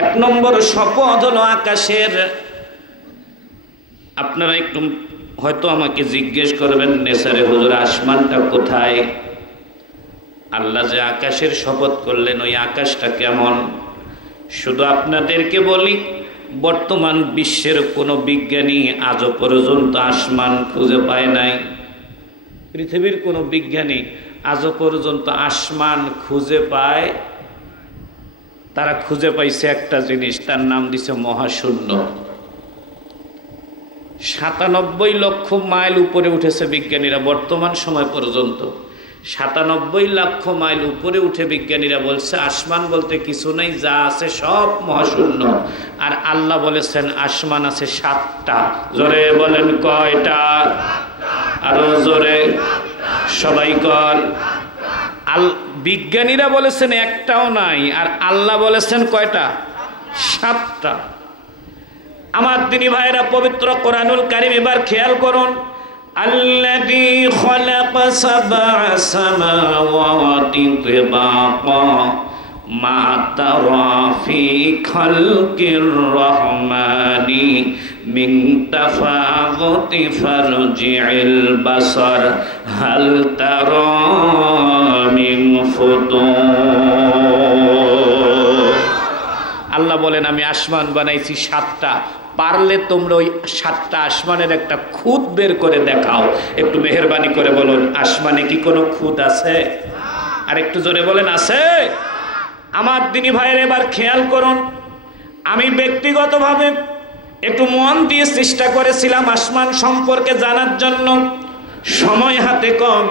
এক নম্বর শপথ হলো আকাশের। আপনারা একটু হয়তো আমাকে জিজ্ঞেস করবেন, নেসারে হুজুর আসমানটা কোথায়? আল্লাহ যে আকাশের শপথ করলেন, ওই আকাশটা কেমন? শুধু আপনাদেরকে বলি, বর্তমান বিশ্বের কোনো বিজ্ঞানী আজও পর্যন্ত আসমান খুঁজে পায় নাই। পৃথিবীর কোনো বিজ্ঞানী আজও পর্যন্ত আসমান খুঁজে পায়? তারা খুঁজে পাইছে একটা জিনিস, তার নাম দিছে মহাশূন্য। ৯৭ লক্ষ মাইল উপরে উঠেছে বিজ্ঞানীরা বর্তমান সময় পর্যন্ত। ৯৭ লক্ষ মাইল উপরে উঠে বিজ্ঞানীরা বলছে আসমান বলতে কিছু নেই, যা আছে সব মহাশূন্য। আর আল্লাহ বলেছেন আসমান আছে ৭টা। জোরে বলেন কয়টা? আরো জোরে, সবাই কর। বিজ্ঞানীরা বলেছেন একটাও নাই, আর আল্লাহ বলেছেন কয়টা? ৭টা। আমার দিনী ভাইরা, পবিত্র কোরআনুল কারীম এবার খেয়াল করুন। আল্লাযী খালাকা সাবআ সামাওয়াতি তিবাকা মা তারা ফি খালকির রহমানি মিন তাফাউতি ফারজি'ল বাসার হাল তারা মিন ফুতুর। আল্লাহ বলেন আমি আসমান বানাইছি ৭টা। পারলে তোমরা ওই ৭টা আসমানের একটা খুঁত বের করে দেখাও। একটু মেহেরবানি করে বলুন, আসমানে কি কোনো খুঁত আছে? আর একটু জোরে বলেন, আছে? আমার দিনী ভাইয়ের এবার খেয়াল করুন। আমি ব্যক্তিগতভাবে একটু মন দিয়ে চেষ্টা করেছিলাম আসমান সম্পর্কে জানার জন্য। সময় হাতে কম,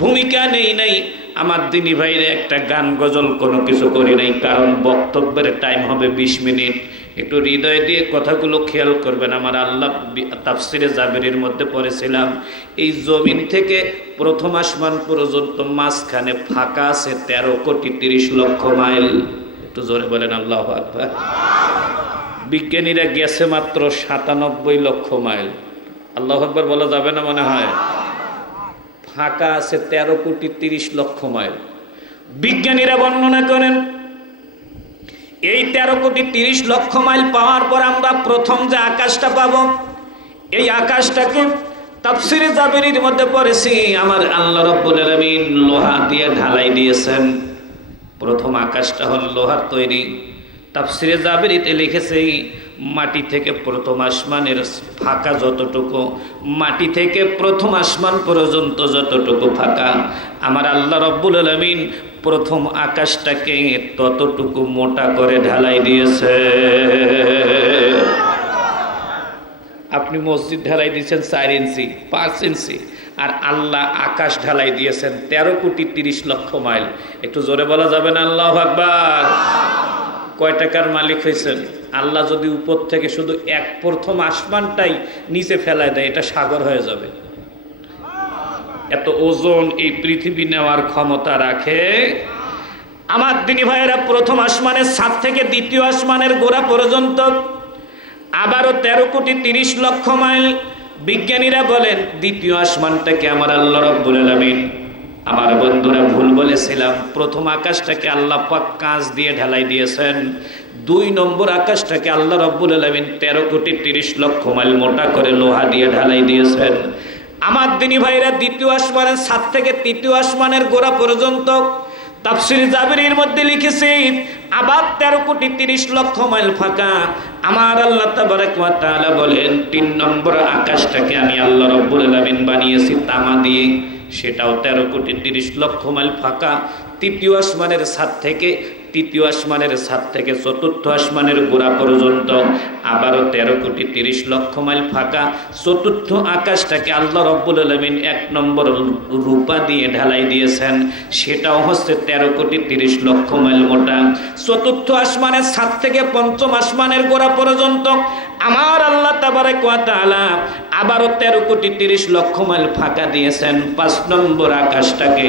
ভূমিকা নেই। আমার দিনী ভাইরে একটা গান গজল কোনো কিছু করি নাই, কারণ বক্তব্যের টাইম হবে ২০ মিনিট। একটু হৃদয় দিয়ে কথাগুলো খেয়াল করবেন। আমার আল্লাহ তাফসিরে জাবেরির মধ্যে পড়েছিলাম, এই জমিন থেকে প্রথম আসমান পর্যন্ত মাঝখানে ফাঁকা আছে ১৩,৩০,০০,০০০ মাইল। একটু জোরে বলেন আল্লাহু আকবার। বিজ্ঞানীরা গেছে মাত্র ৯৭ লক্ষ মাইল। আল্লাহু আকবার বলা যাবে না মনে হয়? ফাঁকা আছে ১৩,৩০,০০,০০০ মাইল। বিজ্ঞানীরা বর্ণনা করেন, এই ১৩,৩০,০০,০০০ মাইল পাওয়ার পর আমরা প্রথম যে আকাশটা পাব, এই আকাশটাকে তাফসিরে জাবেরির মধ্যে পড়েছি, আমার আল্লাহ রাব্বুল আলামিন লোহা দিয়ে ঢালাই দিয়েছেন। প্রথম আকাশটা হল লোহার তৈরি। তাফসিরে জাবেরিতে লিখেছে, মাটি থেকে প্রথম আসমানের ফাঁকা যতটুকু, মাটি থেকে প্রথম আসমান পর্যন্ত যতটুকু ফাঁকা, আমার আল্লাহ রাব্বুল আলামিন প্রথম আকাশটাকে ততটুকু মোটা করে ঢালাই দিয়েছে। আপনি মসজিদ ঢালাই দিয়েছেন ৪ ইঞ্চি ৫ ইঞ্চি, আর আল্লাহ আকাশ ঢালাই দিয়েছেন ১৩,৩০,০০,০০০ মাইল। একটু জোরে বলা যাবে না আল্লাহু আকবার? কয় টাকার মালিক হয়েছেন? আল্লাহ যদি উপর থেকে শুধু প্রথম আসমানটাই নিচে ফেলায় দেয়, এটা সাগর হয়ে যাবে। এত ওজন এই পৃথিবী নেওয়ার ক্ষমতা রাখে। আমার দিনী ভাইয়েরা, প্রথম আসমানের ছাদ থেকে দ্বিতীয় আসমানের গোড়া পর্যন্ত আবারও ১৩,৩০,০০,০০০ মাইল। বিজ্ঞানীরা বলেন দ্বিতীয় আসমানটাকে আমার আল্লাহ রাব্বুল আলামিন, আমার বন্ধুরা ভুল বলেছিলাম, প্রথম আকাশটাকে আল্লাহ পাক কাঁচ দিয়ে ঢালাই দিয়েছেন। ২ নম্বর আকাশটাকে আল্লাহ রাব্বুল আলামিন ১৩,৩০,০০,০০০ মাইল মোটা করে লোহা দিয়ে ঢালাই দিয়েছেন। আমার দিনী ভাইরা, দ্বিতীয় আসমানের ছাদ থেকে তৃতীয় আসমানের গোড়া পর্যন্ত তাফসীর জাবেরির মধ্যে লিখেছি আবার ১৩,৩০,০০,০০০ মাইল ফাঁকা। আমার আল্লাহ তাবারক ওয়া তাআলা বলেন ৩ নম্বর আকাশটাকে আমি আল্লাহ রাব্বুল আলামিন বানিয়েছি তামা দিয়ে, সেটাও ১৩,৩০,০০,০০০ মাইল ফাঁকা। তৃতীয় আসমানের ছাদ থেকে চতুর্থ আসমানের গোড়া পর্যন্ত আবারও ১৩,৩০,০০,০০০ মাইল ফাঁকা। চতুর্থ আকাশটাকে আল্লাহ রাব্বুল আলামিন ১ নম্বর রূপা দিয়ে ঢালাই দিয়েছেন, সেটাও হচ্ছে ১৩,৩০,০০,০০০ মাইল মোটা। চতুর্থ আসমানের ছাদ থেকে পঞ্চম আসমানের গোড়া পর্যন্ত আমার আল্লাহ তাবারক ওয়া তাআলা আবারও ১৩,৩০,০০,০০০ মাইল ফাঁকা দিয়েছেন। ৫ নম্বর আকাশটাকে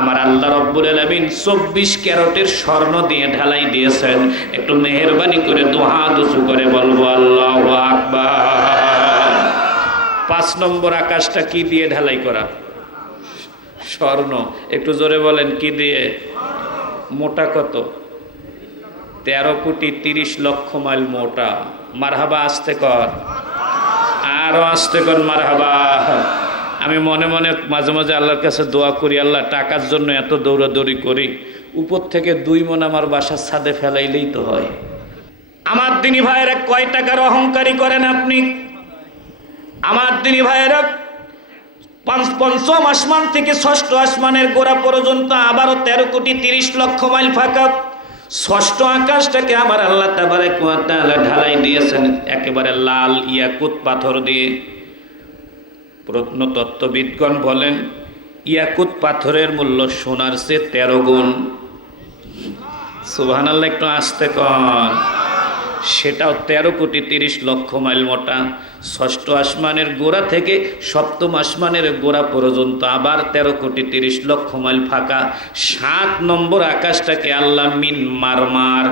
আমার আল্লাহ রাব্বুল আলামিন ২৪ ক্যারেটের স্বর্ণ দিয়ে ঢালাই দিয়েছেন। একটু মেহেরবানি করে দুহাত উঁচু করে বলবো আল্লাহু আকবার। ৫ নম্বর আকাশটা কি দিয়ে ঢালাই করা? স্বর্ণ। একটু জোরে বলেন, কি দিয়ে? মোটা কত? 13,30,00,000 মাইল মোটা। মারহাবা আসতে কর, আরো আসতে কর মারহাবা। আমি মনে মনে মাঝে মাঝে আল্লাহর কাছে দোয়া করি, আল্লাহ টাকার জন্য এত দৌড়াদৌড়ি করি, উপর থেকে 2 মণ আমার বাসার ছাদে ফেলাইলেই তো হয়। আমার দিনী ভাইয়েরা কয় টাকার অহংকারী করেন আপনি? আমার দিনী ভাইয়েরা পঞ্চম আসমান থেকে ষষ্ঠ আসমানের গোড়া পর্যন্ত আবারও 13,30,00,000 মাইল ফাঁকা। ষষ্ঠ আকাশটাকে আমার আল্লাহ তাবারক ওয়া তাআলা ঢালাই দিয়েছেন একেবারে লাল ইয়াকুত পাথর দিয়ে। প্রত্নতত্ত্ববিদগণ বলেন ইয়াকুত পাথরের মূল্য সোনার চেয়ে 13 গুণ। সুবহানাল্লাহ, একটু আসতে কন। সেটাও 13,30,00,000 মাইল মোটা। ষষ্ঠ আসমানের গোড়া থেকে সপ্তম আসমানের গোড়া পর্যন্ত আবার 13,30,00,000 মাইল ফাঁকা। 7 নম্বর আকাশটাকে আল্লাহ মিন মারমার,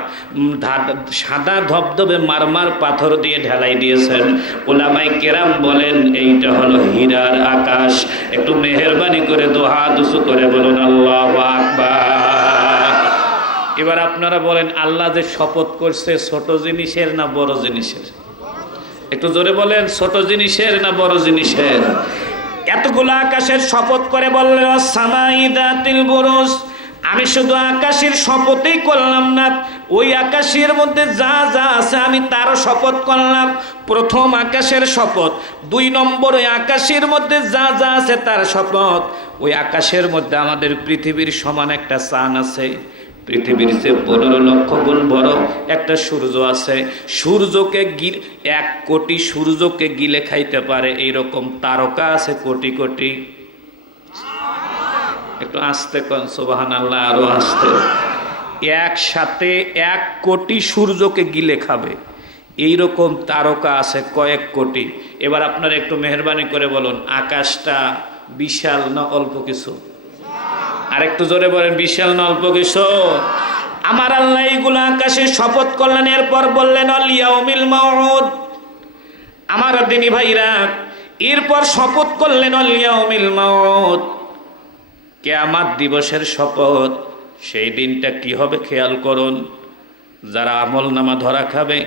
সাদা ধবধবে মারমার পাথর দিয়ে ঢালাই দিয়েছেন। উলামায়ে কেরাম বলেন এইটা হলো হীরার আকাশ। একটু মেহেরবানি করে দুহাত উঁচু করে বলুন আল্লাহু আকবার। এবার আপনারা বলেন আল্লাহ যে শপথ করছে ছোট জিনিসের না বড় জিনিসের? একটু জোরে বলেন, ছোট জিনিসের না বড় জিনিসের? এতগুলো আকাশের শপথ করে বললেন সামাই দাতিল বুরুজ। আমি শুধু আকাশের শপথই করলাম না, ওই আকাশের মধ্যে যা যা আছে আমি তারও শপথ করলাম। প্রথম আকাশের শপথ, 2 নম্বর ওই আকাশের মধ্যে যা যা আছে তার শপথ। ওই আকাশের মধ্যে আমাদের পৃথিবীর সমান একটা চাঁদ আছে, পৃথিবীর চেয়ে 15 লক্ষ গুণ বড় একটা সূর্য আছে। সূর্যকে 1 কোটি সূর্যকে গিলে খাইতে পারে এইরকম তারকা আছে কোটি কোটি। একটু আসতে কোন সুবহানাল্লাহ, আরো আসতে। একসাথে 1 কোটি সূর্যকে গিলে খাবে এইরকম তারকা আছে কয়েক কোটি। এবার আপনারা একটু মেহেরবানি করে বলুন আকাশটা বিশাল না অল্প কিছু? আর একটু জোরে বলেন বিশাল না অল্প কিছু? আমার আল্লাহ এইগুলো আকাশে শপথ করলেন, এরপর বললেন আল ইয়াউমিল মাউউদ। আমার দিনী ভাইরা এরপর শপথ করলেন আল ইয়াউমিল মাউউদ, কিয়ামত দিবসের শপথ। সেই দিনটা কি হবে খেয়াল করুন। যারা আমল নামা ধরা খাবে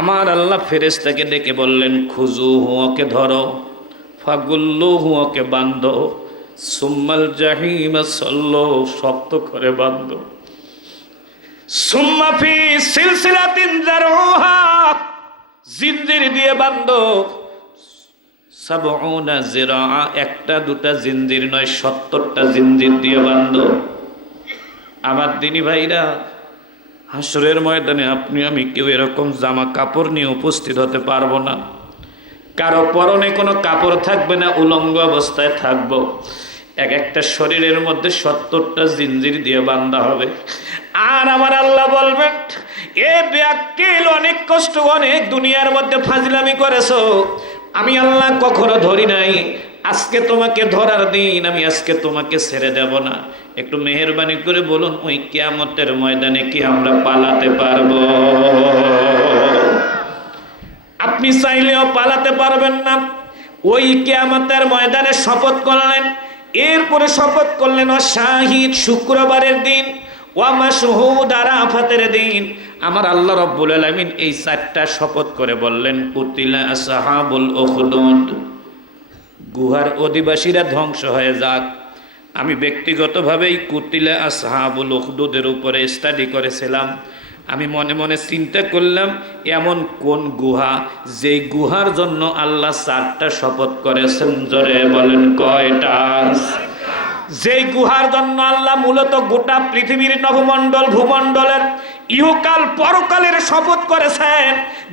আমার আল্লাহ ফেরেশতাকে ডেকে বললেন খুজুহু, ওকে ধরো, ফাগুল্লুহু, ওকে বাঁধো, সুম্মাল জাহিম সাল্লো, শক্ত করে বাঁধো, সুম্মা ফি সিলসিলাতিন যারউহা, জিনজির দিয়ে বাঁধো, 70 জিরা, একটা দুটা জিনজির নয় 70টা জিনজির দিয়ে বাঁধো। আমার দিনী ভাইরা হাসরের ময়দানে আপনি আমি কেউ এরকম জামা কাপড় নিয়ে উপস্থিত হতে পারবো না। কারো পরনে কোনো কাপড় থাকবে না, উলঙ্গ অবস্থায় থাকবো। একটা শরীরের মধ্যে 70টা জিনজির দিয়ে বাঁধা হবে। আর আমার আল্লাহ বলবেন এ বেয়াক্কেল, অনেক কষ্ট অনেক দুনিয়ার মধ্যে ফাজলামি করেছো, আমি আল্লাহ কখনো ধরি নাই, আজকে তোমাকে ধরার দিন, আমি আজকে তোমাকে ছেড়ে দেব না। একটু মেহেরবানি করে বলুন ওই কিয়ামতের ময়দানে কি আমরা পালাতে পারবো? আপনি চাইলেও পালাতে পারবেন না। ওই কিয়ামতের ময়দানে শপথ করলেন, এরপরে শপথ করলেন ও শাহিদ, শুক্রবারের দিন, ওয়া মাশহুদ, আরাফাতের দিন। আমার আল্লাহ রাব্বুল আলামিন এই 4টা শপথ করে বললেন কুতিলা আসহাবুল উখদুদ, গুহার অধিবাসীরা ধ্বংস হয়ে যাক। আমি ব্যক্তিগতভাবেই কুতিলা আসহাবুল উখদুদের উপরে স্টাডি করেছিলাম। আমি মনে মনে চিন্তা করলাম এমন কোন গুহা যেই গুহার জন্য আল্লাহ 4টা শপথ করেছেন? জোরে বলেন কয়টা? যেই গুহার জন্য আল্লাহ মূলত গোটা পৃথিবীর নভমণ্ডল ভূমণ্ডলের ইহকাল পরকালের শপথ করেছেন।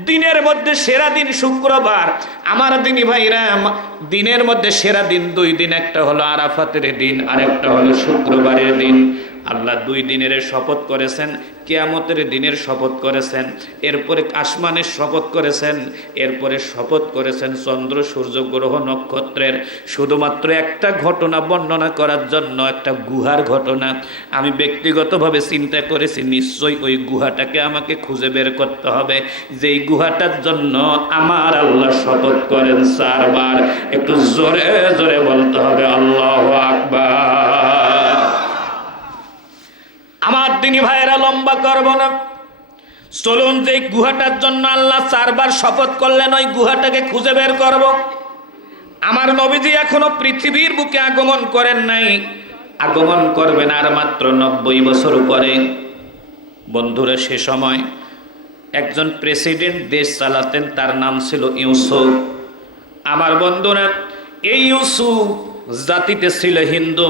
দিনের মধ্যে সেরা দিন শুক্রবার। আমার দিনী ভাইরা দিনের মধ্যে সেরা দিন 2 দিন, একটা হলো আরাফাতের দিন আর একটা হলো শুক্রবারের দিন। আল্লাহ 2 দিনের শপথ করেছেন, কিয়ামতের দিনের শপথ করেছেন, এরপরে আসমানের শপথ করেছেন, এরপরে শপথ করেছেন চন্দ্র সূর্য গ্রহ নক্ষত্রের। শুধুমাত্র একটা ঘটনা বর্ণনা করার জন্য, একটা গুহার ঘটনা। আমি ব্যক্তিগতভাবে চিন্তা করেছি নিশ্চয়ই ওই গুহাটাকে আমাকে খুঁজে বের করতে হবে, যেই গুহাটার জন্য আমার আল্লাহ শপথ করেন 4 বার। একটু জোরে জোরে বলতে হবে আল্লাহু আকবার। আমার দিনী ভাইয়েরা লম্বা করব না, চলুন যে গুহাটার জন্য আল্লাহ 4 বার শপথ করলেন, ওই গুহাটাকে খুঁজে বের করব। আমার নবীজি এখনো পৃথিবীর বুকে আগমন করেন নাই, আগমন করবেন আর মাত্র 90 বছর পরে। বন্ধুরা, সে সময় একজন প্রেসিডেন্ট দেশ চালাতেন, তার নাম ছিল ইউসুফ। আমার বন্ধুরা, এই ইউসুফ জাতিতে ছিল হিন্দু,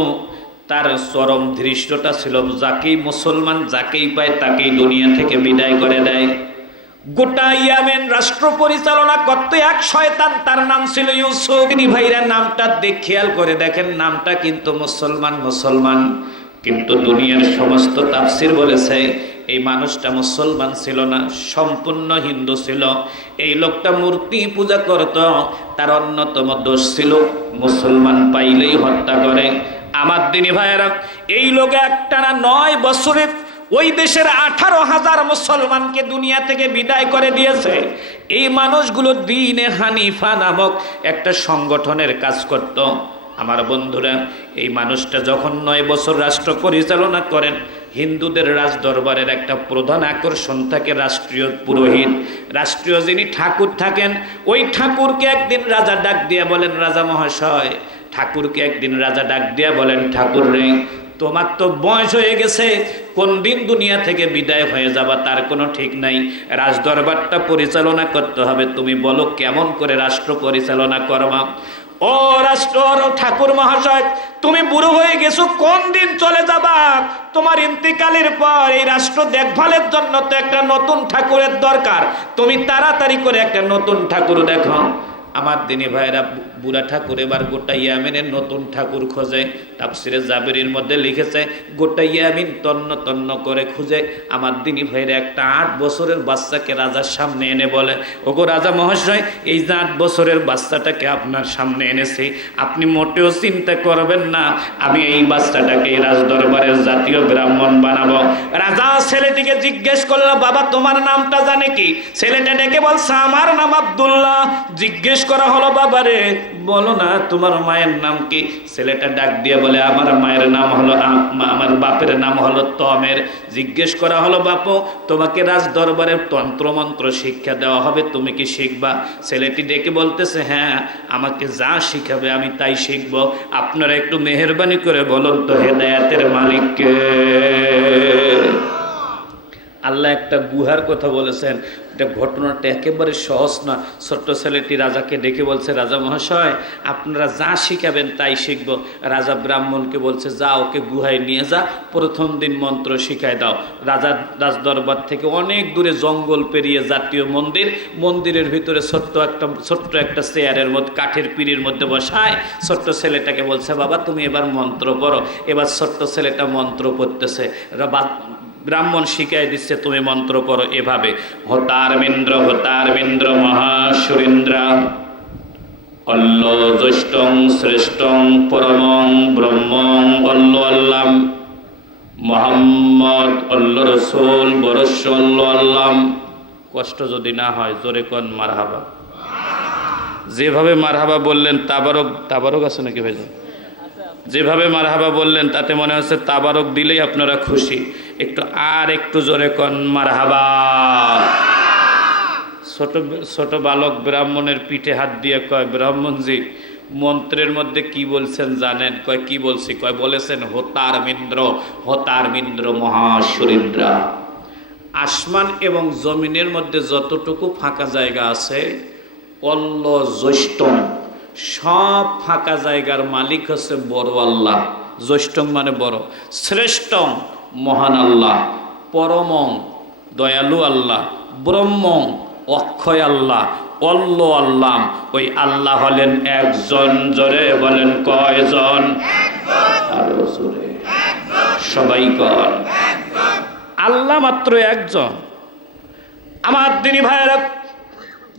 তার চরম ধৃষ্টতা ছিল যাকেই মুসলমান যাকেই পায় তাকেই দুনিয়া থেকে বিদায় করে দেয়। গোটা ইয়ামেন রাষ্ট্র পরিচালনা করতে এক শয়তান, তার নাম ছিল ইউসুফ। তিনি ভাইরা নামটা খেয়াল করে দেখেন, নামটা কিন্তু মুসলমান মুসলমান, কিন্তু দুনিয়ার সমস্ত তাফসির বলেছে এই মানুষটা মুসলমান ছিল না, সম্পূর্ণ হিন্দু ছিল। এই লোকটা মূর্তি পূজা করত, তার অন্যতম দোষ ছিল মুসলমান পাইলেই হত্যা করে। আমার দিনী ভাইয়েরা, এই লোক একটানা 9 বছরে ওই দেশের 18,000 মুসলমানকে দুনিয়া থেকে বিদায় করে দিয়েছে। এই মানুষগুলো দ্বীনে হানিফা নামক একটা সংগঠনের কাজ করত। আমার বন্ধুরা, এই মানুষটা যখন 9 বছর রাষ্ট্র পরিচালনা করেন, হিন্দুদের রাজ দরবারের একটা প্রধান আকর্ষণ থাকে রাষ্ট্রীয় পুরোহিত, রাষ্ট্রীয় যিনি ঠাকুর থাকেন, ওই ঠাকুরকে একদিন রাজা ডাক দিয়া বলেন, রাজা মহাশয়, ঠাকুরকে একদিন রাজা ডাক দিয়া বলেন, ঠাকুর রে, তোমার তো বয়স হয়ে গেছে, কোন দিন দুনিয়া থেকে বিদায় হয়ে যাবা তার কোনো ঠিক নাই, রাজদরবারটা পরিচালনা করতে হবে, তুমি বলো কেমন করে রাষ্ট্র পরিচালনা করবা। ও রাষ্ট্র ঠাকুর মহাশয়, তুমি বুড়ো হয়ে গেছো, কোন দিন চলে যাবা? তোমার ইন্তিকালের পর এই রাষ্ট্র দেখভালের জন্য তো একটা নতুন ঠাকুরের দরকার, তুমি তাড়াতাড়ি করে একটা নতুন ঠাকুর দেখো। আমার দিনী ভাইরা, বুড়া ঠাকুর এবার গোটা ইয়ামিনের নতুন ঠাকুর খোঁজে। তাফসিরে জাবেরির মধ্যে লিখেছে, গোটা ইয়ামিন তন্ন তন্ন করে খুঁজে আমার দিনী ভাইরা একটা 8 বছরের বাচ্চাকে রাজার সামনে এনে বলে, ওগো রাজা মহাশয়, এই যে 8 বছরের বাচ্চাটাকে আপনার সামনে এনেছি, আপনি মোটেও চিন্তা করবেন না, আমি এই বাচ্চাটাকে এই রাজদরবারের জাতীয় ব্রাহ্মণ বানাবো। রাজা ছেলেটিকে জিজ্ঞেস করলো, বাবা তোমার নামটা জানে কি? ছেলেটা ডেকে বলছে, আমার নাম আব্দুল্লাহ। জিজ্ঞেস করা হলো, বাবারে বলো না তোমার মায়ের নাম কি? ছেলেটা ডাক দিয়ে বলে, আমার মায়ের নাম হলো, আমার বাপের নাম হলো তমের। জিজ্ঞেস করা হলো, বাপু তোমাকে রাজ দরবারের তন্ত্রমন্ত্র শিক্ষা দেওয়া হবে, তুমি কি শিখবা? ছেলেটি ডেকে বলতেছে, হ্যাঁ, আমাকে যা শিখাবে আমি তাই শিখব। আপনারা একটু মেহেরবানি করে বলুন তো, হেদায়েতের মালিক কে? আল্লাহ একটা গুহার কথা বলেছেন, এটা ঘটনাটা একেবারে সহজ না। ছোট্ট ছেলেটি রাজাকে ডেকে বলছে, রাজা মহাশয়, আপনারা যা শিখাবেন তাই শিখব। রাজা ব্রাহ্মণকে বলছে, যা ওকে গুহায় নিয়ে যা, প্রথম দিন মন্ত্র শিখায় দাও। রাজদরবার থেকে অনেক দূরে জঙ্গল পেরিয়ে জাতীয় মন্দির, মন্দিরের ভিতরে ছোট্ট একটা চেয়ারের মধ্যে, কাঠের পিঁড়ির মধ্যে বসায় ছোট্ট ছেলেটাকে বলছে, বাবা তুমি এবার মন্ত্র পড়ো। এবার ছোট্ট ছেলেটা মন্ত্র পড়তেছে, ব্রাহ্মণ শিখাই দিচ্ছে, তুমি মন্ত্র পড়ো এভাবে, হতারমিন্দ্র হতারমিন্দ্র মহাসুরেন্দ্র অল্ল জ্যৈষ্ঠং শ্রেষ্ঠং পরমং ব্রহ্মং অল্ল আল্লাম মোহাম্মদ অল্ল রসুল বরস্য অল্ল আল্লাম। কষ্ট যদি না হয় জোরে কোন মারহাবা। যেভাবে মারহাবা বললেন, তাবারক আছে নাকি ভাই? যেভাবে মারহাবা বললেন তাতে মনে হচ্ছে তাবারক দিলেই আপনারা খুশি। একটু জোরে কোন মারহাবা। ছোট বালক ব্রাহ্মণের পিঠে হাত দিয়ে কয়, ব্রাহ্মণজি মন্ত্রের মধ্যে কি বলছেন জানেন? কয় কি বলছি? কয় বলেছেন হতারমিন্দ্র মহাসুরেন্দ্র। আসমান এবং জমিনের মধ্যে যতটুকু ফাঁকা জায়গা আছে, অল্ল জ্যৈষ্ঠং, সব ফাঁকা জায়গার মালিক হচ্ছে বড় আল্লাহ। জ্যৈষ্ঠং মানে বড়, শ্রেষ্ঠং মহান আল্লাহ, পরমং দয়ালু আল্লাহ, ব্রহ্মং অক্ষয় আল্লাহ, অল্ল আল্লাহ, ওই আল্লাহ হলেন একজন। জোরে বলেন কয়জন? আরো জোরে সবাই কর, আল্লাহ মাত্র একজন। আমার দিনী ভাইয়েরা,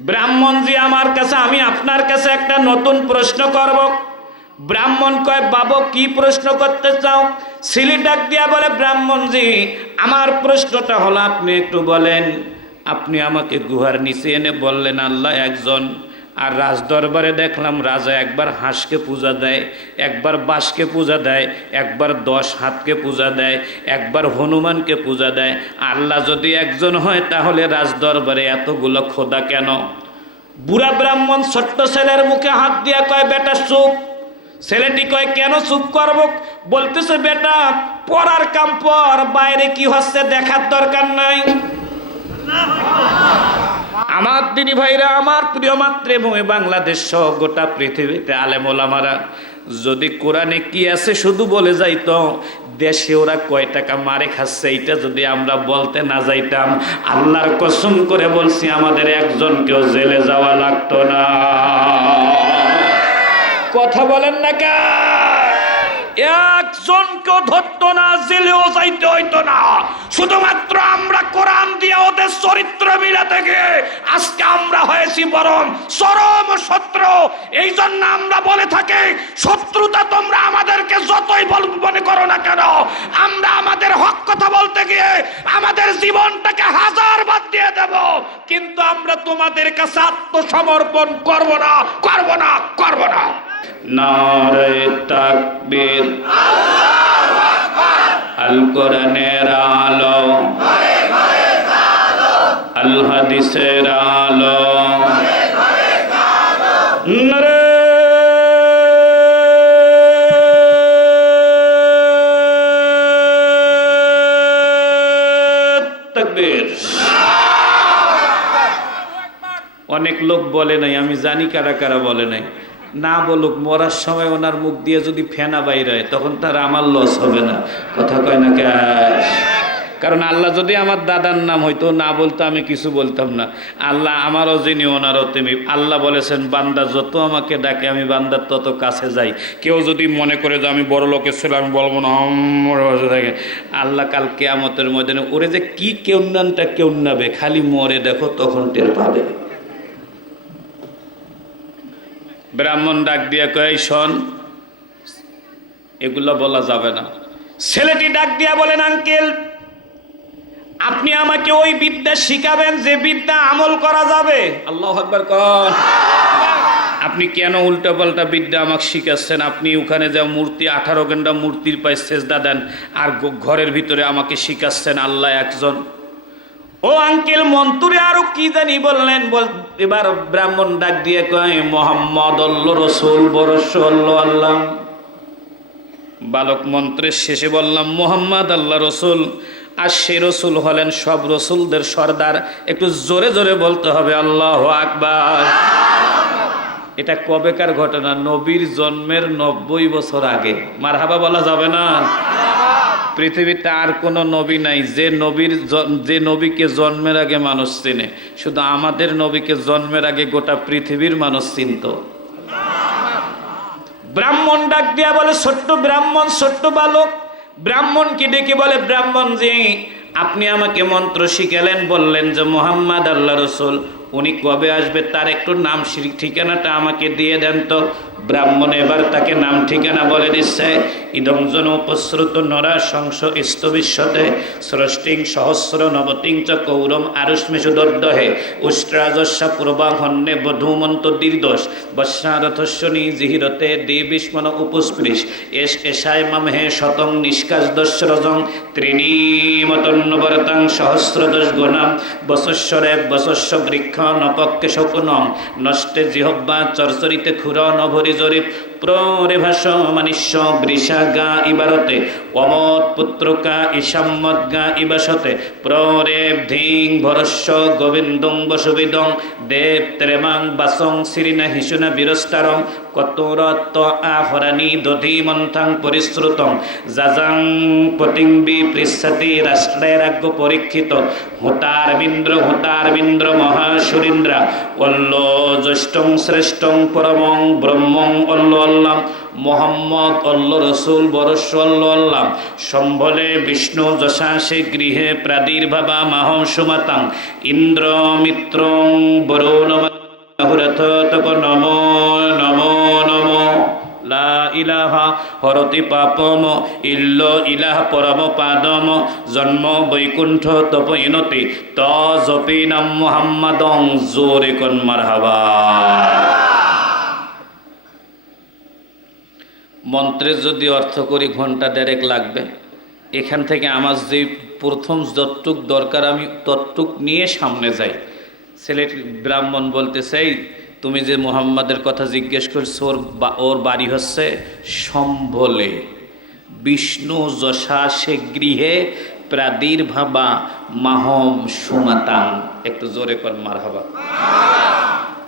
ব্রাহ্মণজি আমার কাছে, আমি আপনার কাছে একটা নতুন প্রশ্ন করব। ব্রাহ্মণ কয়, বাবু কি প্রশ্ন করতে চাও? ছেলে ডাক দিয়া বলে, ব্রাহ্মণজি আমার প্রশ্নটা হলো, আপনি একটু বলেন, আপনি আমাকে গুহার নিচে এনে বললেন আল্লাহ একজন, আর রাজদরবারে দেখলাম রাজা একবার হাঁসকে পূজা দেয়, একবার বাঁশকে পূজা দেয়, একবার 10 হাতকে পূজা দেয়, একবার হনুমানকে পূজা দেয়। আল্লাহ যদি একজন হয় তাহলে রাজদরবারে এতগুলো খোদা কেন? বুড়া ব্রাহ্মণ ছোট্ট ছেলের মুখে হাত দিয়ে কয়, বেটা চুপ। ছেলেটি কয়, কেন চুপ করব? বলতেছে, বেটা পড়ার কাম পর, বাইরে কি হচ্ছে দেখার দরকার নাই। আমার দিনী ভাইরা, আমার প্রিয় মাতৃভূমি বাংলাদেশ সহ গোটা পৃথিবীতে আলেম ওলামারা যদি কোরআনে কি আছে শুধু বলে যাইতো, দেশে ওরা কয় টাকা মারে খাচ্ছে এইটা যদি আমরা বলতে না যাইতাম, আল্লাহর কসম করে বলছি আমাদের একজনকেও জেলে যাওয়া লাগতো না। কথা বলেন না কে? একজনকেও ধরতো না, জেলেও যাইতে হইতো না। শুধুমাত্র আমরা কোরআন দিয়ে ওদের চরিত্র মিলাতে গিয়ে আজকে আমরা হয়েছি বরং চরম শত্রু। এই জন্য আমরা বলে থাকি, শত্রুতা তোমরা আমাদেরকে যতই মনে করো না কেন, আমরা আমাদের হক কথা বলতে গিয়ে আমাদের জীবনটাকে 1000 বার দিয়ে দেব, কিন্তু আমরা তোমাদের কাছে আত্মসমর্পণ করব না, করব না, করব না। নারে তাকবীর, আল্লাহু আকবার। আল কোরআনের আলো, ঘরে ঘরে আলো। আল হাদিসের আলো, ঘরে ঘরে আলো। নারে তাকবীর। অনেক লোক বলে নাই, আমি জানি কারা কারা বলে নাই। না বলুক, মরার সময় ওনার মুখ দিয়ে যদি ফেনা বাইর হয় তখন তার আমার লস হবে না। কথা কয় না কে? কারণ আল্লাহ যদি আমার দাদার নাম হইতো, না বলতো আমি কিছু বলতাম না। আল্লাহ আমারও যিনি ওনারও তিনি। আল্লাহ বলেছেন, বান্দা যত আমাকে ডাকে আমি বান্দার তত কাছে যাই। কেউ যদি মনে করে যে আমি বড় লোকের ছেলে, আমি বলবো না থাকে। আল্লাহ কাল কিয়ামতের ময়দানে ওরে যে কি কেউনানটা কেউনাবে, খালি মরে দেখো তখন টের পাবে। ব্রাহ্মণ ডাক দিয়ে কয়, শোন, এগুলো বলা যাবে না। ছেলেটি ডাক দিয়া বলেন, আঙ্কেল আপনি আমাকে ওই বিদ্যা শিখাবেন যে বিদ্যা আমল করা যাবে। আল্লাহু আকবার কর। আপনি কেন উল্টা পাল্টা বিদ্যা আমাকে শিখাচ্ছেন? আপনি ওখানে যা মূর্তি 18 ঘন্টা মূর্তির পায়ে সেজদা দেন, আর ঘরের ভিতরে আমাকে শিখাচ্ছেন আল্লাহ একজন। ও আঙ্কেল মন্ত্রে আরো কি জানি বললেন। এবার ব্রাহ্মণ ডাক দিয়ে কয়, মোহাম্মদ আল্লাহ রসুল বরস আল্লাহ। বালক মন্ত্রের শেষে বললাম, মোহাম্মদ আল্লাহ রসুল। আর সে রসুল হলেন সব রসুলদের সর্দার। একটু জোরে জোরে বলতে হবে, আল্লাহু আকবার। এটা কবেকার ঘটনা? নবীর জন্মের 90 বছর আগে। মারহাবা বলা যাবে না? পৃথিবীতে আর কোনো নবী নাই যে নবীকে জন্মের আগে মানুষ চিনে। শুধু আমাদের নবীকে জন্মের আগে গোটা পৃথিবীর মানুষ চিনত। ব্রাহ্মণ ডাক দিয়া বলে, ছোট্ট ব্রাহ্মণ, ছোট্ট বালক ব্রাহ্মণকে ডেকে বলে, ব্রাহ্মণ জি আপনি আমাকে মন্ত্র শিখালেন, বললেন যে মোহাম্মদ আল্লাহ রসুল, উনি কবে আসবে তার একটু নাম ঠিকানাটা আমাকে দিয়ে দেন তো। ব্রাহ্মণ এবার তাকে নাম ঠিকানা বলে দিচ্ছে। ইদং জন উপশ্রুত নরা সংস স্তবিশ্বতে স্রষ্টিং সহস্র নবতিং চ কৌরম আরুষ্মেষু দর্দহে উষ্ট্রাজস্য পূর্বাহন্যে বধূমন্ত দীর্দোষ বৎসারথস্বনি জিহিরতে দেবীষ্মন উপস্পৃশ এষায় মামহে শতং নিষ্কাশদস্রজং ত্রিণীমতন্নবরতাং সহস্রদশ গুণাম বসস্বরে বসস্ব বৃক্ষ নপক্ষে শকুনং নষ্টে জিহব্বা চরচরিতে ক্ষুর নভরি জরিপ প্ররে ভাষ মানিষ্য বৃষা গা ইবারতে অমত পুত্রকা ঈশাম্মদ গা ইবাসতে প্ররে ধিং ভরস্য গোবিন্দং বসুবিদং দেব ত্রেমাং বাসং শ্রীনা হিসুনা বীরস্তারং কতরত্ত আহরানি দধি মন্থাং পরিশ্রুতং যাজাং পতিংবি পৃচ্ছতি রাষ্ট্রেরাজ্ঞ পরীক্ষিত হুতারবিন্দ্র মহাসুরিন্দ্রা অল্ল জ্যেষ্ঠং শ্রেষ্ঠং পরমং ব্রহ্মং অল্ল আল্লাহ মোহাম্মদ অল্ল রসুল বরস্য অল্ল আল্লাহ সম্বলে বিষ্ণু যশাসে গৃহে প্রাদুর্ভাবা মাহং সুমাতাং ইন্দ্র মিত্রং বরুণ হুরথ তপ নমো নমো নমো লা ইলাহা হরতি পাপম ইল্ল ইলাহ পরম পাদম জন্ম বৈকুণ্ঠ তপইনতি ত জপি নাম মুহাম্মাদং জোরে কোন মারহাবা। মন্ত্রের যদি অর্থ করি ঘন্টা দেড়েক লাগবে। এখান থেকে আমার যে প্রথম যতটুক দরকার আমি ততটুক নিয়ে সামনে যাই। ছেলে ব্রাহ্মণ বলতে চাই, তুমি যে মুহাম্মাদের কথা জিজ্ঞেস করছো ওর বাড়ি হচ্ছে সম্বলে, বিষ্ণু যশা সে গৃহে প্রাদুর্ভাবা মাহম সুমাতাং। একটু জোরে কর মারহাবা।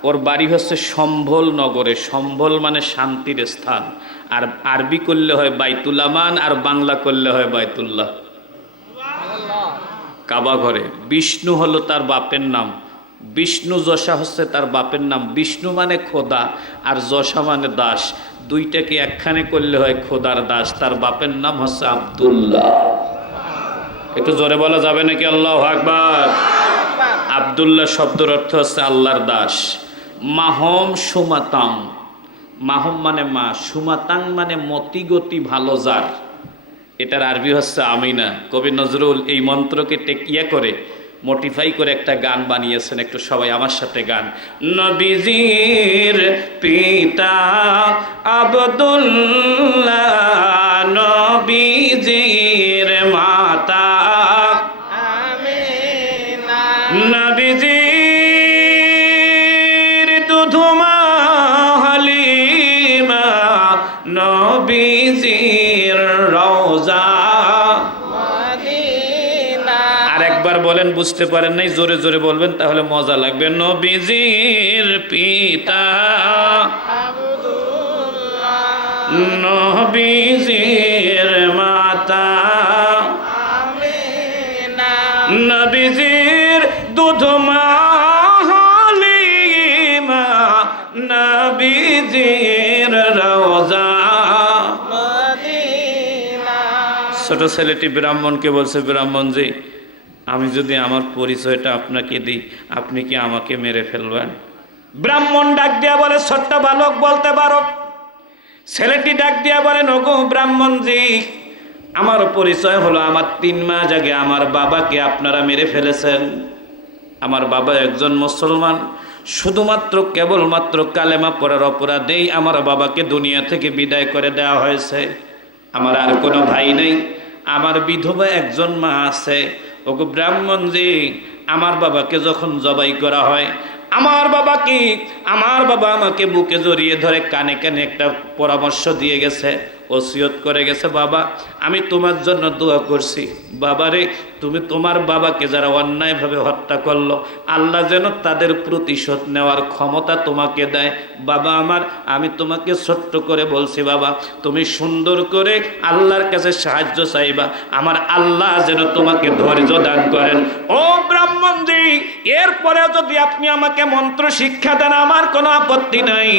ওর বাড়ি হচ্ছে সম্বল নগরে। সম্বল মানে শান্তির স্থান। আর আরবি করলে হয় বাইতুল আমান, আর বাংলা করলে হয় বাইতুল্লাহ, কাবা ঘরে। বিষ্ণু হলো তার বাপের নাম, বিষ্ণু যশা হচ্ছে তার বাপের নাম। বিষ্ণু মানে খোদা আর যশা মানে দাস, দুইটাকে একখানে করলে হয় খোদার দাস। তার বাপের নাম হচ্ছে আব্দুল্লাহ। একটু জোরে বলা যাবে নাকি আল্লাহু আকবার? আব্দুল্লাহ শব্দের অর্থ হচ্ছে আল্লাহর দাস। মাহম সুমাতাং, মাহম মানে মা, সুমাতাং মানে মতি গতি ভালো যার। এটার আরবি হচ্ছে আমিনা। কবি নজরুল এই মন্ত্রকে টেকিয়া করে মোটিফাই করে একটা গান বানিয়েছেন। একটু সবাই আমার সাথে গান। নবীজির পিতা আব্দুল্লাহ, নবীজির মাতা আমিনা, নবীজির দুধমা হালিমা, নবীজির রওজা মদিনা। আর একবার বলেন, বুঝতে পারেন নাই জোরে জোরে বলবেন তাহলে মজা লাগবে। নবীজির পিতা আব্দুল্লাহ, নবীজির মাতা আমিনা, নবীজির দুধমা হালিমা, নবীজির রওজা মদিনা। ছোট ছেলেটি ব্রাহ্মণকে বলছে, ব্রাহ্মণজি আমি যদি আমার পরিচয়টা আপনাকে দিই আপনি কি আমাকে মেরে ফেলবেন? ব্রাহ্মণ ডাক দিয়া বলে, ছোট্ট বালক বলতে পারো। ছেলেটি ডাক দিয়া বলেন, ওগো ব্রাহ্মণজি আমার পরিচয় হলো আমার 3 মাস আগে আমার বাবাকে আপনারা মেরে ফেলেছেন। আমার বাবা একজন মুসলমান, শুধুমাত্র কেবলমাত্র কালেমা পড়ার অপরাধেই আমার বাবাকে দুনিয়া থেকে বিদায় করে দেওয়া হয়েছে। আমার আর কোনো ভাই নেই, আমার বিধবা একজন মা আছে। ওগো ব্রাহ্মণজি আমার বাবাকে যখন জবাই করা হয়, আমার বাবা আমাকে বুকে জড়িয়ে ধরে কানে কানে একটা পরামর্শ দিয়ে গেছে, ওসিয়ত করে গেছে, বাবা আমি তোমার জন্য দোয়া করছি। বাবারে তুমি তোমার বাবাকে যারা অন্যায়ভাবে হত্যা করলো আল্লাহ যেন তাদের প্রতিশোধ নেওয়ার ক্ষমতা তোমাকে দেয়। বাবা আমার, আমি তোমাকে ছোট্ট করে বলছি বাবা তুমি সুন্দর করে আল্লাহর কাছে সাহায্য চাইবা, আমার আল্লাহ যেন তোমাকে ধৈর্য দান করেন। ও ব্রাহ্মণজি এরপরে যদি আপনি আমাকে মন্ত্র শিক্ষা দেন আমার কোনো আপত্তি নাই।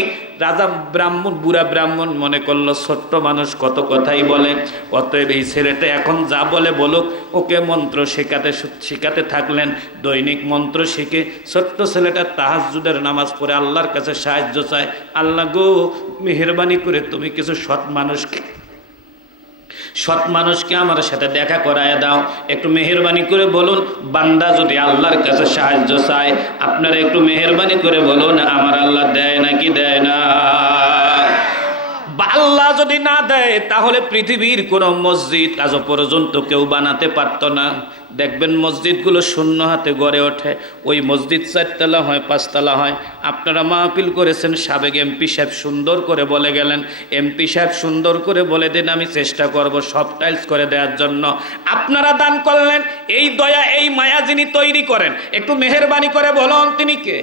রাজা ব্রাহ্মণ, বুড়া ব্রাহ্মণ মনে করলো ছোট্ট মানুষ কত কথাই বলে, অতএব এই ছেলেটা এখন যা বলে বলুক, ওকে মন্ত্র শেখাতে থাকলেন। দৈনিক মন্ত্র শিখে ছোট্ট ছেলেটা তাহাজ্জুদের নামাজ পড়ে আল্লাহর কাছে সাহায্য চায়। আল্লাহ গো মেহেরবানি করে তুমি কিছু সৎ মানুষকে আমার সাথে দেখা করায় দাও। একটু মেহেরবানি করে বলুন, বান্দা যদি আল্লাহর কাছে সাহায্য চায় আপনারা একটু মেহেরবানি করে বলুন আমার আল্লাহ দেয় নাকি দেয় না? আল্লাহ যদি না দেয় তাহলে পৃথিবীর কোন মসজিদ আজ পর্যন্ত কেউ বানাতে পারতো না। দেখবেন মসজিদগুলো শূন্য হাতে গড়ে ওঠে। ওই মসজিদ 4 তলা হয় 5 তলা হয়। আপনারা মাহফিল করেছেন, সাবেক এমপি সাহেব সুন্দর করে বলে গেলেন, এমপি সাহেব সুন্দর করে বলে দিন আমি চেষ্টা করব সব টাইলস করে দেওয়ার জন্য। আপনারা দান করলেন। এই দয়া এই মায়া যিনি তৈরি করেন একটু মেহেরবানি করে বলুন তিনি কে?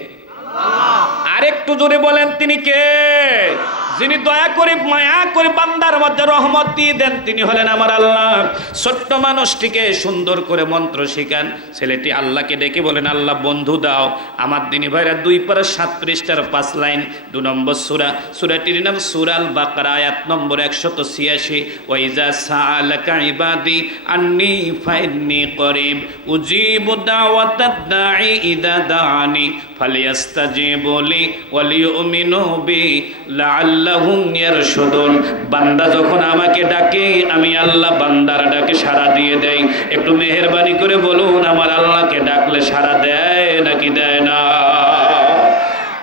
আর একটু জোরে বলেন তিনি কে? যিনি দয়া করে মায়া করে বান্দার মধ্যে রহমত দিয়ে দেন তিনি হলেন আমার আল্লাহ। ছোট্ট মানুষটিকে সুন্দর করে মন্ত্র শিখান। ছেলেটি আল্লাহকে ডেকে বলেন, আল্লাহ বন্ধু দাও। আমার দিনী ভাইরা 2 পারা 7 পৃষ্ঠার 5 লাইন 2 নম্বর সূরা, সূরাটির নাম সূরাল বাকারা, আয়াত নম্বর 186। ওয়াইজা সাআলাকা ইবাদি আন্নী ফাইন্নী করিব উজিবু দাওয়াতাদ দাঈ ইযা দাআনি ফালিয়াস্তাজিবু লি ওয়ালিউমিনু বি লাআল্লাহুম লাআল্লাহুম ইয়ারশুদুন। বান্দা যখন আমাকে ডাকে আমি আল্লাহ বান্দার ডাকে সাড়া দিয়ে দেই। একটু মেহেরবানি করে বলুন আমার আল্লাহকে ডাকলে সাড়া দেয় নাকি দেয় না?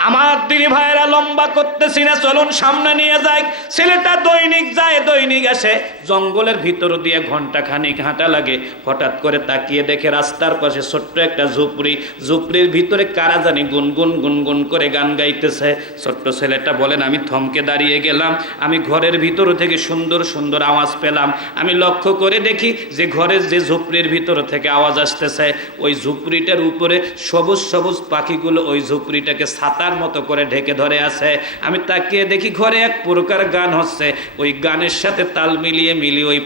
আমার দিদি ভাইরা লম্বা করতেছি না, চলুন সামনে নিয়ে যাই। ছেলেটা দৈনিক যায় দৈনিক আসে, জঙ্গলের ভিতর দিয়ে ঘন্টা খানিক হাঁটা লাগে। হঠাৎ করে তাকিয়ে দেখে রাস্তার পাশে ছোট্ট একটা ঝুপড়ি, ঝুপড়ির ভিতরে কারা জানি গুনগুন গুনগুন করে গান গাইতেছে। ছোট্ট ছেলেটা বলেন আমি থমকে দাঁড়িয়ে গেলাম। আমি ঘরের ভিতর থেকে সুন্দর সুন্দর আওয়াজ পেলাম। আমি লক্ষ্য করে দেখি যে ঘরের যে ঝুপড়ির ভিতর থেকে আওয়াজ আসতেছে ওই ঝুপড়িটার উপরে সবুজ সবুজ পাখিগুলো ওই ঝুপড়িটাকে ছাতার মতো করে ঢেকে ধরে আছে। আমি তাকিয়ে দেখি ঘরে এক প্রকার গান হচ্ছে, ওই গানের সাথে তাল মিলিয়ে ওই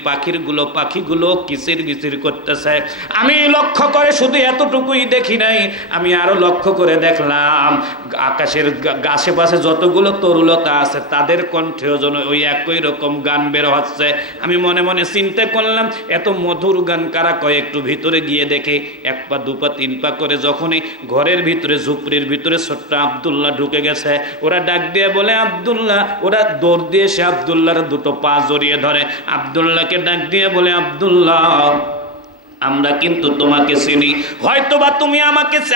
পাখিগুলো কিচির বিচির করতেছে। আমি লক্ষ্য করে শুধু এতটুকুই দেখি নাই, আমি আরো লক্ষ্য করে দেখলাম আকাশের আশেপাশে যতগুলো তরুলতা আছে তাদের কণ্ঠেও যেন ওই একই রকম গান বের হচ্ছে। আমি মনে মনে চিন্তা করলাম এত মধুর গান কারা কয়, একটু ভিতরে গিয়ে দেখে এক পা দু পা তিন পা করে যখনই ঘরের ভিতরে ঝুপড়ির ভিতরে ছোট্ট আব্দুল্লাহ ঢুকে গেছে। ওরা ডাক দিয়ে বলে আব্দুল্লাহ, ওরা দৌড় দিয়ে এসে আব্দুল্লাহর দুটো পা জড়িয়ে ধরে। আব্দুল্লাহকে ডাক দিয়ে বলে আব্দুল্লাহ আমরা কিন্তু তোমাকে চিনি, হয়তোবা তুমি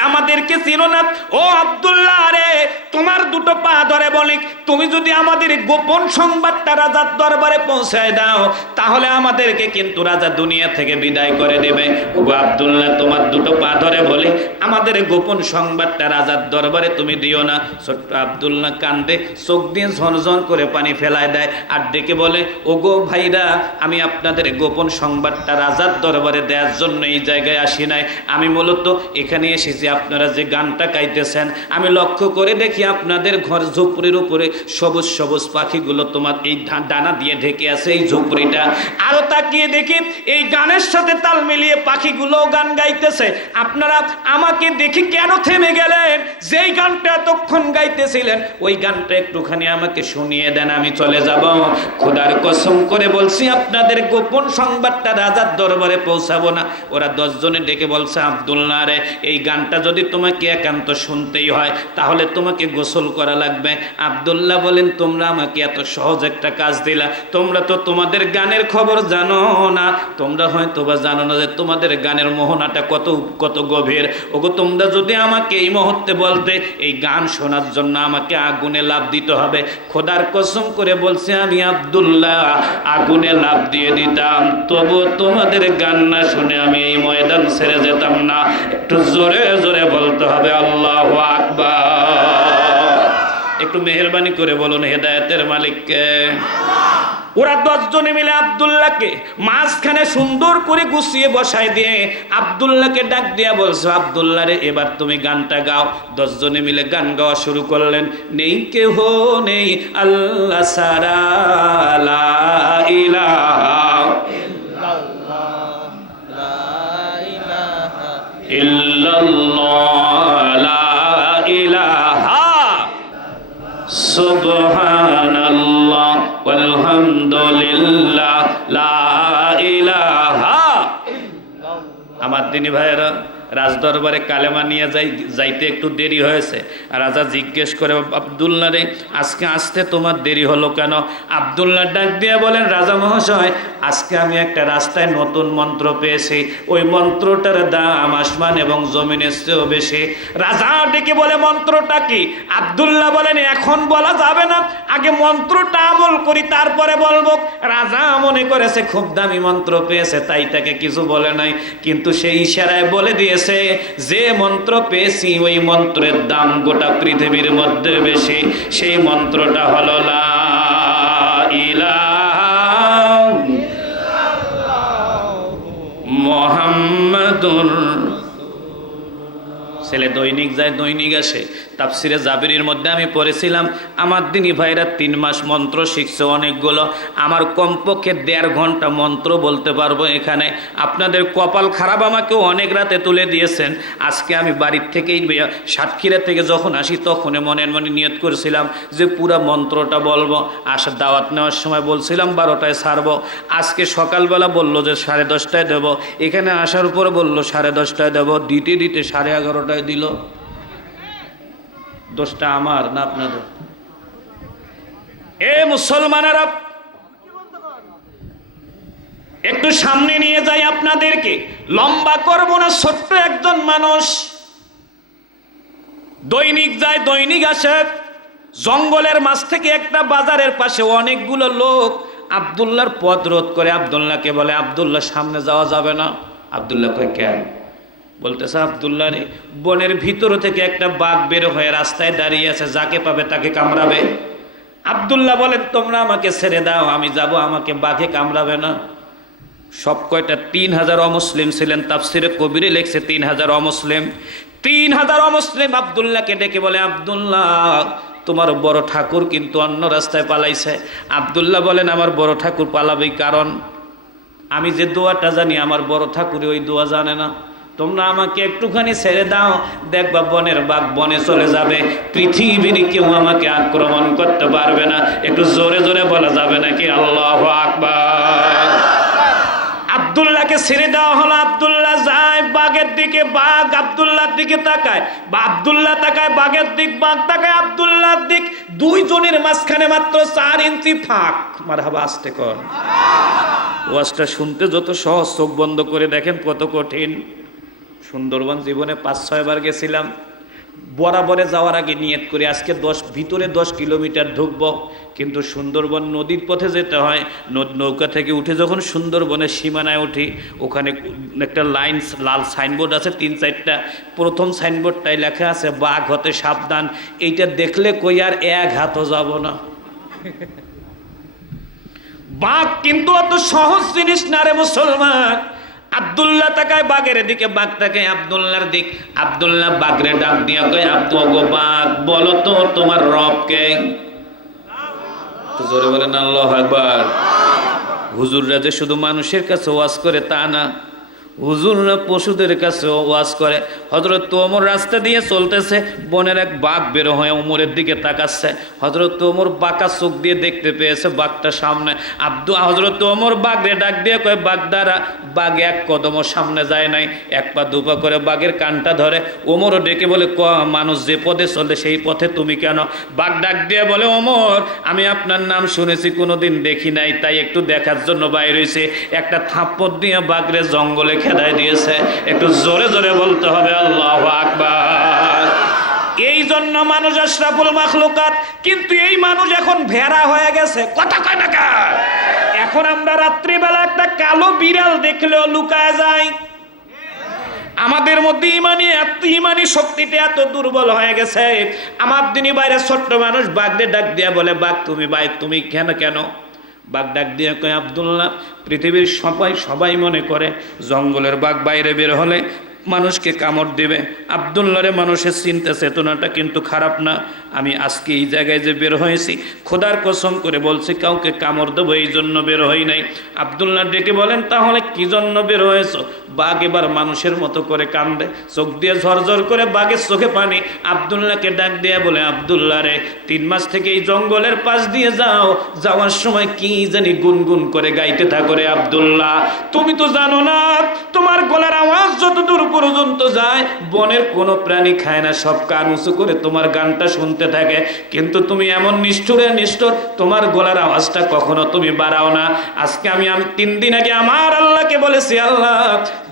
আমাদেরকে চিনো না। ও আব্দুল্লাহ রে, তোমার দুটো পা ধরে বলি তুমি যদি আমাদের গোপন সংবাদটা রাজার দরবারে পৌঁছায় দাও তাহলে আমাদেরকে কিন্তু রাজা দুনিয়া থেকে বিদায় করে দেবে। ও আব্দুল্লাহ তোমার দুটো পা ধরে বলি আমাদের গোপন সংবাদটা রাজার দরবারে তুমি দিও না। ছোট্ট আব্দুল্লাহ কান্দে, চোখ দিয়ে ঝনঝন করে পানি ফেলায় দেয় আর ডেকে বলে ওগো ভাইরা, আমি আপনাদের গোপন সংবাদটা রাজার দরবারে দেয়ার জন্য এই জায়গায় আসি নাই। আমি মূলত এখানে এসেছি আপনারা যে গানটা গাইতেছেন আমি লক্ষ্য করে দেখি আপনাদের ঘর ঝুপড়ির উপরে সবুজ সবুজ পাখিগুলো তোমার এই ডানা দিয়ে ঢেকে আছে এই ঝুপড়িটা। আরো তাকিয়ে দেখি এই গানের সাথে তাল মিলিয়ে পাখিগুলো গান গাইতেছে। আপনারা আমাকে দেখি কেন থেমে গেলেন? যেই গানটা এতক্ষণ গাইতেছিলেন ওই গানটা একটুখানি আমাকে শুনিয়ে দেন, আমি চলে যাব। খোদার কসম করে বলছি আপনাদের গোপন সংবাদটা রাজার দরবারে পৌঁছাবো না। ওরা 10 জনে ডেকে বলছে আব্দুল্লাহ রে, এই গানটা যদি তোমাকে একান্ত শুনতেই হয় তাহলে তোমাকে গোসল করা লাগবে। আব্দুল্লাহ বলেন তোমরা আমাকে এত সহজ একটা কাজ দিলা, তোমরা তো তোমাদের গানের খবর জানো না, তোমরা হয়তো বা জানো না যে তোমাদের গানের মোহনাটা কত গভীর। ওগো তোমরা যদি আমাকে এই মুহূর্তে বলতে এই গান শোনার জন্য আমাকে আগুনে লাফ দিতে হবে, খোদার কসম করে বলছে আমি আব্দুল্লাহ আগুনে লাফ দিয়ে দিতাম, তবু তোমাদের গান না শুনে আমি এই ময়দান ছেড়ে যেতাম না। একটু জোরে জোরে বলতে হবে আল্লাহু আকবার। একটু মেহেরবানি করে বলুন হেদায়েতের মালিককে। ওরা 10 জনে মিলে আব্দুল্লাহকে মাঝখানে সুন্দর করে গুছিয়ে বসায় দিয়ে আব্দুল্লাহকে ডাক দিয়া বলছো আব্দুল্লাহ রে এবার তুমি গানটা গাও। 10 জনে মিলে গান গাওয়া শুরু করলেন। নেই কেহ নেই আল্লাহ ছাড়া, লা ইলাহা ইল্লাল্লাহ, লা ইলাহা সুবহানাল্লাহ আলহামদুলিল্লাহ, লা ইলাহা। আমার দিনী ভাইয়েরা, রাজদরবারে কালেমা নিয়ে যাইতে একটু দেরি হয়েছে। রাজা জিজ্ঞেস করে আব্দুল্লাহ রে আজকে আসতে তোমার দেরি হলো কেন? আব্দুল্লাহ ডাক দিয়ে বলেন রাজা মহাশয়, আজকে আমি একটা রাস্তায় নতুন মন্ত্র পেয়েছি, ওই মন্ত্রটার দাম আসমান এবং জমিনের চেয়েও বেশি। রাজা ডেকে বলে মন্ত্রটা কি? আব্দুল্লাহ বলেন এখন বলা যাবে না, আগে মন্ত্রটা আমল করি তারপরে বলবো। রাজা মনে করেছে খুব দামি মন্ত্র পেয়েছে তাই তাকে কিছু বলে নাই, কিন্তু সেই ইশারায় বলে দিয়েছে যে মন্ত্র পেয়েছি ওই মন্ত্রের দাম গোটা পৃথিবীর মধ্যে বেশি। সেই মন্ত্রটা হলো লা ইলাহা মুহাম্মাদুর। ছেলে দৈনিক যায় দৈনিক আসে। তাফসিরে জাবিরির মধ্যে আমি পড়েছিলাম আমার দিনী ভাইরা 3 মাস মন্ত্র শিখছে অনেকগুলো। আমার কমপক্ষে 1.5 ঘন্টা মন্ত্র বলতে পারবো এখানে। আপনাদের কপাল খারাপ, আমাকেও অনেক রাতে তুলে দিয়েছেন। আজকে আমি বাড়ির থেকেই সাতক্ষীরা থেকে যখন আসি তখন মনে নিয়ত করেছিলাম যে পুরো মন্ত্রটা বলবো। আসার দাওয়াত নেওয়ার সময় বলছিলাম 12টায় ছাড়বো। আজকে সকালবেলা বললো যে 10:30টায় দেবো, এখানে আসার উপর বললো 10:30টায় দেবো, দিতে 11:30টায় দিল। দোষটা আমার না আপনাদের? এ মুসলমানেরা, একটু সামনে নিয়ে যাই আপনাদেরকে, লম্বা করব না। ছোট্ট একজন মানুষ দৈনিক যায়, দৈনিক আসে। জঙ্গলের মাঝ থেকে একটা বাজারের পাশে অনেকগুলো লোক আব্দুল্লাহর পথ রোধ করে। আব্দুল্লাহকে বলে, আব্দুল্লাহ সামনে যাওয়া যাবে না। আব্দুল্লাহ কয় কেন? বলতেছে, আব্দুল্লাহ রে, বনের ভিতর থেকে একটা বাঘ বের হয়ে রাস্তায় দাঁড়িয়ে আছে, যাকে পাবে তাকে কামড়াবে। আব্দুল্লাহ বলেন, তোমরা আমাকে ছেড়ে দাও, আমি যাব, আমাকে বাঘে কামড়াবে না। সব কয়টা 3000 অমুসলিম ছিলেন, তাফসিরে কবিরে লেখছে 3000 অমুসলিম। 3000 অমুসলিম আব্দুল্লাহকে ডেকে বলে, আব্দুল্লাহ তোমার বড় ঠাকুর কিন্তু অন্য রাস্তায় পালাইছে। আব্দুল্লাহ বলেন, আমার বড় ঠাকুর পালাবেই, কারণ আমি যে দোয়াটা জানি আমার বড় ঠাকুর ওই দোয়া জানে না। তোমরা আমাকে একটুখানি ছেড়ে দাও, দেখবা বনের বাঘ বনে চলে যাবে, পৃথিবীর কেউ আমাকে আক্রমণ করতে পারবে না। একটু জোরে জোরে বলা যাবে নাকি আল্লাহু আকবার? আব্দুল্লাহকে ছেড়ে দেওয়া হলো। আব্দুল্লাহ যায় বাঘের দিকে, বাঘ আব্দুল্লাহর দিকে তাকায়, বা আব্দুল্লাহ তাকায় বাঘের দিক, বাঘ তাকায় আব্দুল্লাহর দিক। দুইজনের মাঝখানে মাত্র 4 ইঞ্চি ফাঁক। মারহাবা, আস্তে কর। ওয়াজটা শুনতে যত সহজ, চোখ বন্ধ করে দেখেন কত কঠিন। সুন্দরবন জীবনে 5-6 বার গেছিলাম। বরাবরে যাওয়ার আগে নিয়ত করি আজকে ভিতরে 10 কিলোমিটার ঢুকবো, কিন্তু সুন্দরবন নদীর পথে যেতে হয়। নৌকা থেকে উঠে যখন সুন্দরবনের সীমানায় উঠি, ওখানে একটা লাইন লাল সাইনবোর্ড আছে 3-4টা। প্রথম সাইনবোর্ডটাই লেখা আছে বাঘ হতে সাবধান। এইটা দেখলে কই আর এক হাতও যাব না। বাঘ কিন্তু অত সহজ জিনিস না রে মুসলমান। আব্দুল্লাহ তাকায় বাঘের দিকে, বাঘ তাকায় আব্দুল্লাহর দিক। আব্দুল্লাহ বাঘরে ডাক দিয়া কয়, বাঘ বলো তো তোমার রবকে? জোরে বলেন আল্লাহু আকবার। হুজুররা যে শুধু মানুষের কাছে ওয়াজ করে তা না, হুজুররা পশুদের কাছে ওয়াজ করে। হযরত ওমর রাস্তা দিয়ে চলতেছে, বনের এক বাঘ বের হয়ে ওমরের দিকে তাকাচ্ছে। হযরত ওমর বাঁকা চোখ দিয়ে দেখতে পেয়েছে বাঘটা সামনে। হযরত ওমর বাঘরে ডাক দিয়ে কয়, বাঘ দাঁড়া। বাঘ এক কদমও সামনে যায় নাই, 1 পা 2 পা করে বাঘের কানটা ধরে। ওমরও ডেকে বলে, মানুষ যে পথে চলে সেই পথে তুমি কেন? বাঘ ডাক দিয়ে বলে, ওমর আমি আপনার নাম শুনেছি, কোনোদিন দেখি নাই, তাই একটু দেখার জন্য বাইরে হয়েছে। একটা থাপ্পড় দিয়ে বাঘরে জঙ্গলে খেদায় দিয়েছে। একটু জোরে জোরে বলতে হবে আল্লাহু আকবার। এই জন্য মানুষ আশরাফুল মাখলুকাত, কিন্তু এই মানুষ এখন ভেড়া হয়ে গেছে। কথা কয় না কা? এখন আমরা রাত্রিবেলা একটা কালো বিড়াল দেখলেও লুকায় যাই। আমাদের মধ্যে ইমানি শক্তিটা এত দুর্বল হয়ে গেছে। আমার দিনই বাইরে ছোট্ট মানুষ বাঘদের ডাক দিয়া বলে, বাঘ তুমি কেন? বাঘ ডাক দিয়ে কয়, আব্দুল্লাহ পৃথিবীর সবাই মনে করে জঙ্গলের বাঘ বাইরে বের হলে মানুষকে কামড় দেবে। আব্দুল্লাহরে মানুষের চিন্তা চেতনাটা কিন্তু খারাপ না। আমি আজকে এই জায়গায় যে বের হয়েছি, খোদার কসম করে বলছি কাউকে কামড় দেবো এই জন্য বের হই নাই। আব্দুল্লাহ ডেকে বলেন, তাহলে কি জন্য বের হয়েছ? বাঘ এবার মানুষের মতো করে কান্দে, চোখ দিয়ে ঝরঝর করে বাঘের চোখে পানি। আব্দুল্লাহকে ডাক দিয়ে বলে, আব্দুল্লাহ রে, 3 মাস থেকে এই জঙ্গলের পাশ দিয়ে যাওয়ার সময় কি জানি গুনগুন করে গাইতে থাকো রে আব্দুল্লাহ। তুমি তো জানো না, তোমার গলার আওয়াজ যত দূর পর্যন্ত যায়, বনের কোনো প্রাণী খায় না, সব কান উঁচু করে তোমার গানটা শুনতে থাকে। কিন্তু তুমি এমন নিষ্ঠুর, তোমার গলার আওয়াজটা কখনো তুমি বাড়াও না। আজকে আমি 3 দিন আগে আমার আল্লাহকে বলেছি, আল্লাহ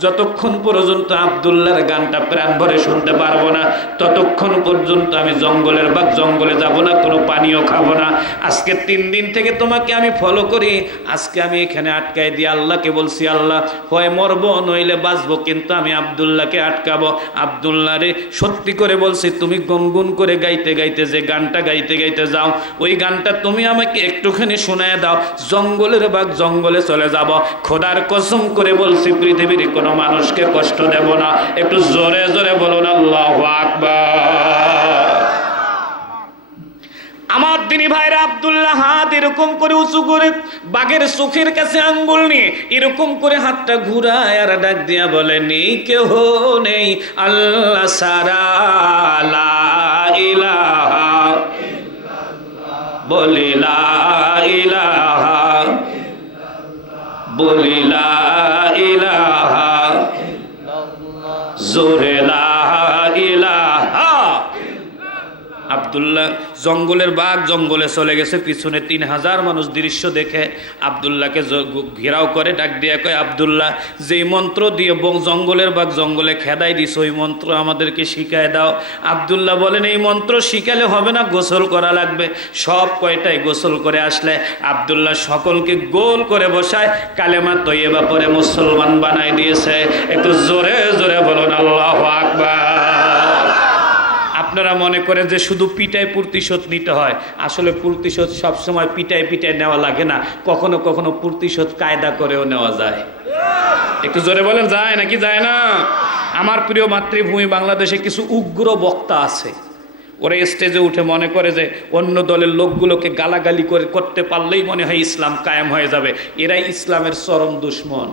যতক্ষণ পর্যন্ত আব্দুল্লাহর গানটা প্রাণ ভরে শুনতে পারবো না, ততক্ষণ পর্যন্ত আমি জঙ্গলের বাঘ জঙ্গলে যাব না, কোনো পানিও খাবো না। আজকে 3 দিন থেকে তোমাকে আমি ফলো করি। আজকে আমি এখানে আটকায় দিয়ে আল্লাহকে বলছি, আল্লাহ হয় মরবো নইলে বাঁচবো, কিন্তু আমি আব্দুল্লাহকে আটকাবো। আব্দুল্লাহ রে, সত্যি করে বলছি, তুমি গুনগুন করে গাইতে গাইতে যে গানটা গাইতে গাইতে যাও, ওই গানটা তুমি আমাকে একটুখানি শোনায় দাও, জঙ্গলের বাঘ জঙ্গলে চলে যাব। খোদার কসম করে বলছি, পৃথিবীর কোনো মানুষকে কষ্ট দেব না। একটু জোরে জোরে বলুন আল্লাহু আকবার। আমার দিনী ভাইরা, আব্দুল্লাহ হাত এরকম করে উঁচু করে বাঘের চোখের কাছে আঙ্গুল নিয়ে এরকম করে হাতটা ঘুরায় আর ডাক দিয়া বলে, নেই কেহ নেই আল্লাহ সারা, লা ইলাহা বলি লা ইলাহা, বলি লা ইলাহা, জোরে লা ইলাহা। আব্দুল্লাহ জঙ্গলের বাঘ জঙ্গলে চলে গেছে, পিছনে 3000 মানুষ দৃশ্য দেখে আব্দুল্লাহকে ঘেরাও করে ডাক দিয়ে কয়, আব্দুল্লাহ যেই মন্ত্র দিয়ে জঙ্গলের বাঘ জঙ্গলে খেদাই দিস ওই মন্ত্র আমাদেরকে শিখায় দাও। আব্দুল্লাহ বলেন, এই মন্ত্র শিখালে হবে না, গোসল করা লাগবে। সব কয়টাই গোসল করে আসলে আব্দুল্লাহ সকলকে গোল করে বসায় কালেমা তৈয়বা পরে মুসলমান বানাই দিয়েছে। একটু জোরে জোরে বলুন আল্লাহু আকবার। আপনারা মনে করেন যে শুধু পিটায় প্রতিশোধ নিতে হয়, আসলে প্রতিশোধ সবসময় পিটায় পিটায় নেওয়া লাগে না, কখনো কখনো প্রতিশোধ কায়দা করেও নেওয়া যায়। একটু জোরে বলেন, যায় নাকি যায় না? আমার প্রিয় মাতৃভূমি বাংলাদেশে কিছু উগ্র বক্তা আছে, ওরা স্টেজে উঠে মনে করে যে অন্য দলের লোকগুলোকে গালাগালি করতে পারলেই মনে হয় ইসলাম কায়েম হয়ে যাবে। এরাই ইসলামের চরম দুশ্মন।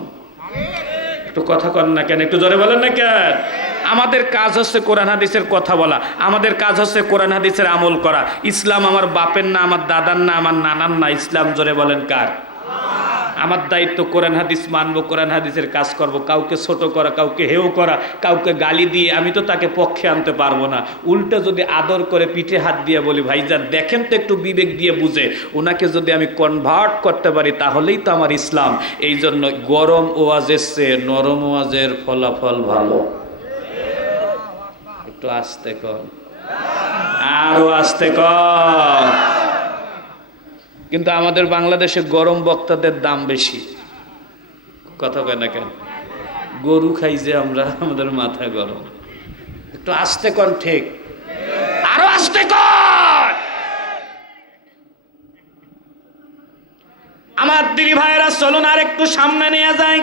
একটু কথা কন না কেন? একটু জোরে বলেন না কেন? আমাদের কাজ হচ্ছে কোরআন হাদিসের কথা বলা, আমাদের কাজ হচ্ছে কোরআন হাদিসের আমল করা। ইসলাম আমার বাপের না, আমার দাদার না, আমার নানার না, ইসলাম জোরে বলেন কার? আমার দায়িত্ব কোরআন হাদিস মানবো, কোরআন হাদিসের কাজ করব। কাউকে ছোট করা, কাউকে হেও করা, কাউকে গালি দিয়ে আমি তো তাকে পক্ষে আনতে পারবো না। উল্টা যদি আদর করে পিঠে হাত দিয়ে বলি, ভাইজান দেখেন তো একটু বিবেক দিয়ে বুঝে, ওনাকে যদি আমি কনভার্ট করতে পারি তাহলেই তো আমার ইসলাম। এই জন্য গরম ওয়াজের চেয়ে নরম ওয়াজের ফলাফল ভালো। একটু আস্তে কর, আরো আস্তে কর। কিন্তু আমাদের বাংলাদেশে গরম বক্তাদের দাম বেশি। কথা কয় না কেন? গরু খাই যে আমরা, আমাদের মাথা গরম। একটু আস্তে কর, ঠিক আরো আস্তে কর। আমার দিদি ভাইরা চলুন আর একটু সামনে নিয়ে যাই।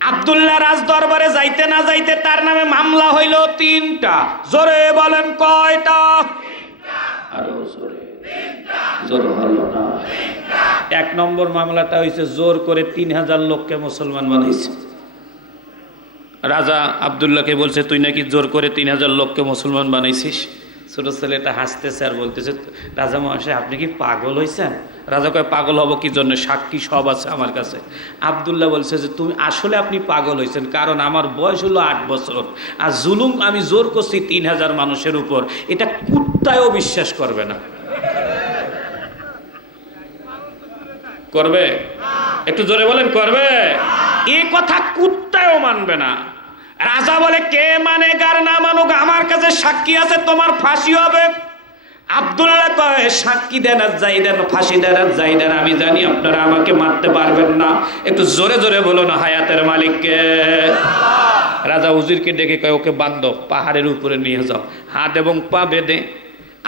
আব্দুল্লাহ রাজ দরবারে যাইতে না যাইতে তার নামে মামলা হইল 3টা। জোরে বলেন কয়টা? আরো জোরে। জোর হলো না। 1 নম্বর মামলাটা হয়েছে জোর করে 3000 লোককে মুসলমান বানাইছে। রাজা আব্দুল্লাহকে বলছে, তুই নাকি জোর করে 3000 লোককে মুসলমান বানাইছিস। ছোট ছেলেটা হাসতেছে আর বলতেছে, রাজা মহাশয় আপনি কি পাগল হয়েছেন? রাজা কয়, পাগল হব কি জন্য, সাক্ষী সব আছে আমার কাছে। আব্দুল্লাহ বলছে যে তুমি আসলে আপনি পাগল হয়েছেন, কারণ আমার বয়স হলো 8 বছর, আর জুলুম আমি জোর করছি 3000 মানুষের উপর, এটা কুত্তায়ও বিশ্বাস করবে না। করবে? একটু জোরে বলেন, করবে? এই কথা কুত্তায়ও মানবে না। রাজা বলে, কে মানে গার না মানুক, আমার কাছে সাক্ষী আছে, তোমার ফাঁসি হবে। আব্দুল্লাহ কয়, সাক্ষী দেন আর যাই দেন, ফাঁসি দেন আর যাই দেন, আমি জানি আপনারা আমাকে মারতে পারবেন না। একটু জোরে জোরে বলো না হায়াতের মালিককে। রাজা উজিরকে ডেকে কয়, ওকে বান্ধব, পাহাড়ের উপরে নিয়ে যাও, হাত এবং পা বেঁধে।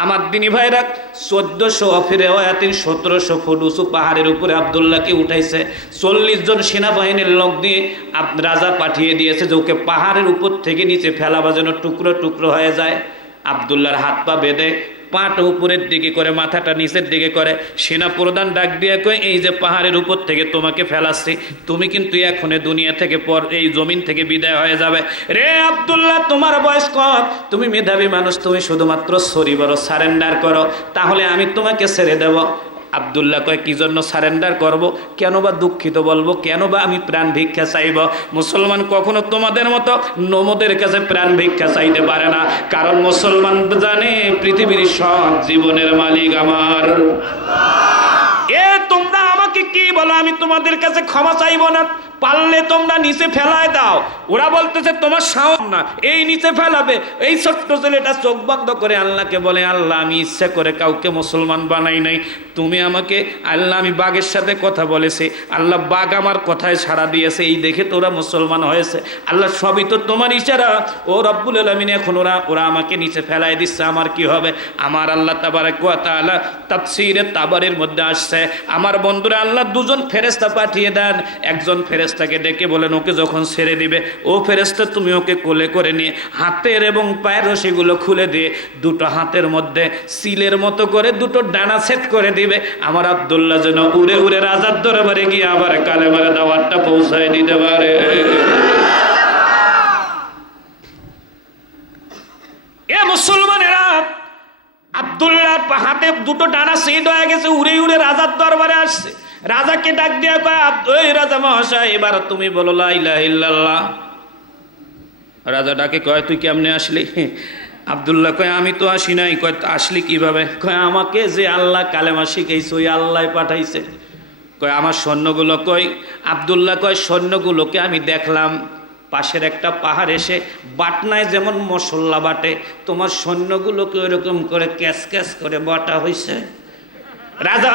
আমার দিনী ভাইরা 1400 রেওয়ায়াতিন 1700 ফুট উঁচু পাহাড়ের উপরে আব্দুল্লাহকে উঠাইছে। 40 জন সেনাবাহিনীর লোক দিয়ে রাজা পাঠিয়ে দিয়েছে যে ওকে পাহাড়ের উপর থেকে নিচে ফেলাবার জন্য, টুকরো টুকরো হয়ে যায়। আব্দুল্লাহর হাত পা বেঁধে পাটা উপরের দিকে করে, মাথাটা নিচের দিকে করে, সেনা প্রধান ডাক দিয়ে কয়, এই যে পাহাড়ের উপর থেকে তোমাকে ফেলাচ্ছি, তুমি কিন্তু এখন দুনিয়া থেকে পর এই জমিন থেকে বিদায় হয়ে যাবে। রে আব্দুল্লাহ, তোমার বয়স কম, তুমি মেধাবী মানুষ, তুমি শুধুমাত্র সরি বলো, সারেন্ডার করো, তাহলে আমি তোমাকে ছেড়ে দেব। আব্দুল্লাহ কয়, কি জন্য সারেন্ডার করব, কেন বা দুঃখিত বলবো, কেন বা আমি প্রাণ ভিক্ষা চাইব? মুসলমান কখনো তোমাদের মতো নমদের কাছে প্রাণ ভিক্ষা চাইতে পারে না, কারণ মুসলমান জানে পৃথিবীর সব জীবনের মালিক আমার আল্লাহ। এ তোমরা আমাকে কি বলো, আমি তোমাদের কাছে ক্ষমা চাইব না, পারলে তোমরা নিচে ফেলায় দাও। ওরা বলতেছে তোমার সাহস না, এই নিচে ফেলাবে। এই ছোট্ট ছেলেটা চোখ বন্ধ করে আল্লাহকে বলে, আল্লাহ আমি ইচ্ছা করে কাউকে মুসলমান বানাই নাই, তুমি আমাকে, আল্লাহ আমি বাঘের সাথে কথা বলেছি, আল্লাহ বাঘ আমার কথায় সাড়া দিয়েছে, এই দেখে তোরা মুসলমান হয়েছে, আল্লাহ সবই তো তোমার ইশারা। ও রব্বুল আলামিন, এখন ওরা আমাকে নিচে ফেলাই দিচ্ছে, আমার কি হবে? আমার আল্লাহ তাবারক ওয়া তাআলা তাফসীরে তাবারির মধ্যে আসছে, আমার বন্ধুরা আল্লাহ 2 জন ফেরেশতা পাঠিয়ে দেন। একজন ফেরেশতাকে ডেকে বলেন, ওকে যখন ছেড়ে দিবে, ও ফেরেশতা তুমি ওকে কোলে করে নিয়ে হাতের এবং পায়ের রশিগুলো খুলে দিয়ে 2টো হাতের মধ্যে সিলের মতো করে 2টো ডানা সেট করে দিবে, আমার আব্দুল্লাহ যেন উড়ে উড়ে রাজার দরবারে গিয়ে আবার কালেমার দাওয়াতটা পৌঁছায় দিতে পারে। এ মুসলমানেরা, আব্দুল্লাহর হাতে 2টো ডানা সেট হয়ে গেছে, উড়ে উড়ে রাজার দরবারে আসছে। রাজাকে ডাক দিয়া কয়, ওই রাজা মহাশয়, এবার তুমি বলো লা ইলাহা ইল্লাল্লাহ। রাজা ডাকে কয়, তুই কেমনে আসলি? আব্দুল্লাহ কয় আমি তো আসি নাই। কয় আসলি কিভাবে? কয় আমাকে যে আল্লাহ কালেমা শিখাইছে ওই আল্লাহ পাঠাইছে। কয় আমার সৈন্যগুলো কই? আব্দুল্লাহ কয় সৈন্যগুলোকে আমি দেখলাম পাশের একটা পাহাড় এসে বাটনায় যেমন মশলা বাটে তোমার সৈন্যগুলোকে ওইরকম করে ক্যাস ক্যাস করে বাটা হয়েছে। রাজা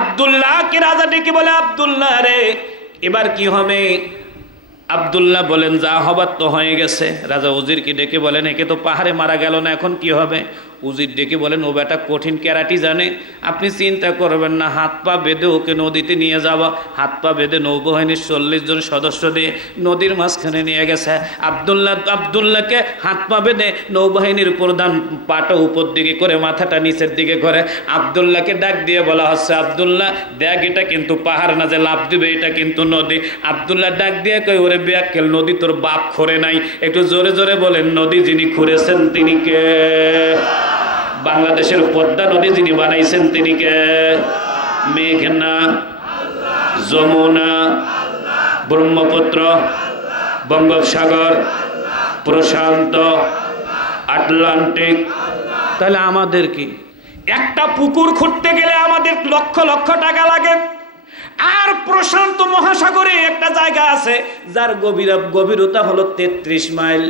আব্দুল্লাহকে রাজা ডেকে বলে, আব্দুল্লাহ রে এবার কি হবে? আব্দুল্লাহ বলেন যা হবার তো হয়ে গেছে। রাজা উজিরকে ডেকে বলেন একে তো পাহাড়ে মারা গেল না, এখন কি হবে? উজির ডেকে বলেন ও বেটা কঠিন ক্যারাটি জানে, আপনি চিন্তা করবেন না, হাত পা বেঁধে ওকে নদীতে নিয়ে যাব। হাত পা বেঁধে নৌবাহিনীর 40 জন সদস্য দিয়ে নদীর মাঝখানে নিয়ে গেছে। আব্দুল্লাহকে হাত পা বেঁধে নৌবাহিনীর প্রধান পাটা উপর দিকে করে মাথাটা নিচের দিকে করে আব্দুল্লাহকে ডাক দিয়ে বলা হচ্ছে, আব্দুল্লাহ দেখ এটা কিন্তু পাহাড় না যে লাফ দিবে, এটা কিন্তু নদী। আব্দুল্লাহ ডাক দিয়ে কই ওরে বেয়াক্কেল, নদী তোর বাপ খোরে নাই। একটু জোরে জোরে বলেন নদী যিনি খুঁড়েছেন তিনি কে? বাংলাদেশের পদ্মা নদী যিনি বানাইছেন তিনি কে? মেঘনা, যমুনা, ব্রহ্মপুত্র, বঙ্গোপসাগর, প্রশান্ত, আটলান্টিক। তাহলে আমাদের কি? একটা পুকুর খুঁড়তে গেলে আমাদের লক্ষ লক্ষ টাকা লাগে। আর প্রশান্ত মহাসাগরে একটা জায়গা আছে যার গভীরতা হলো 33 মাইল।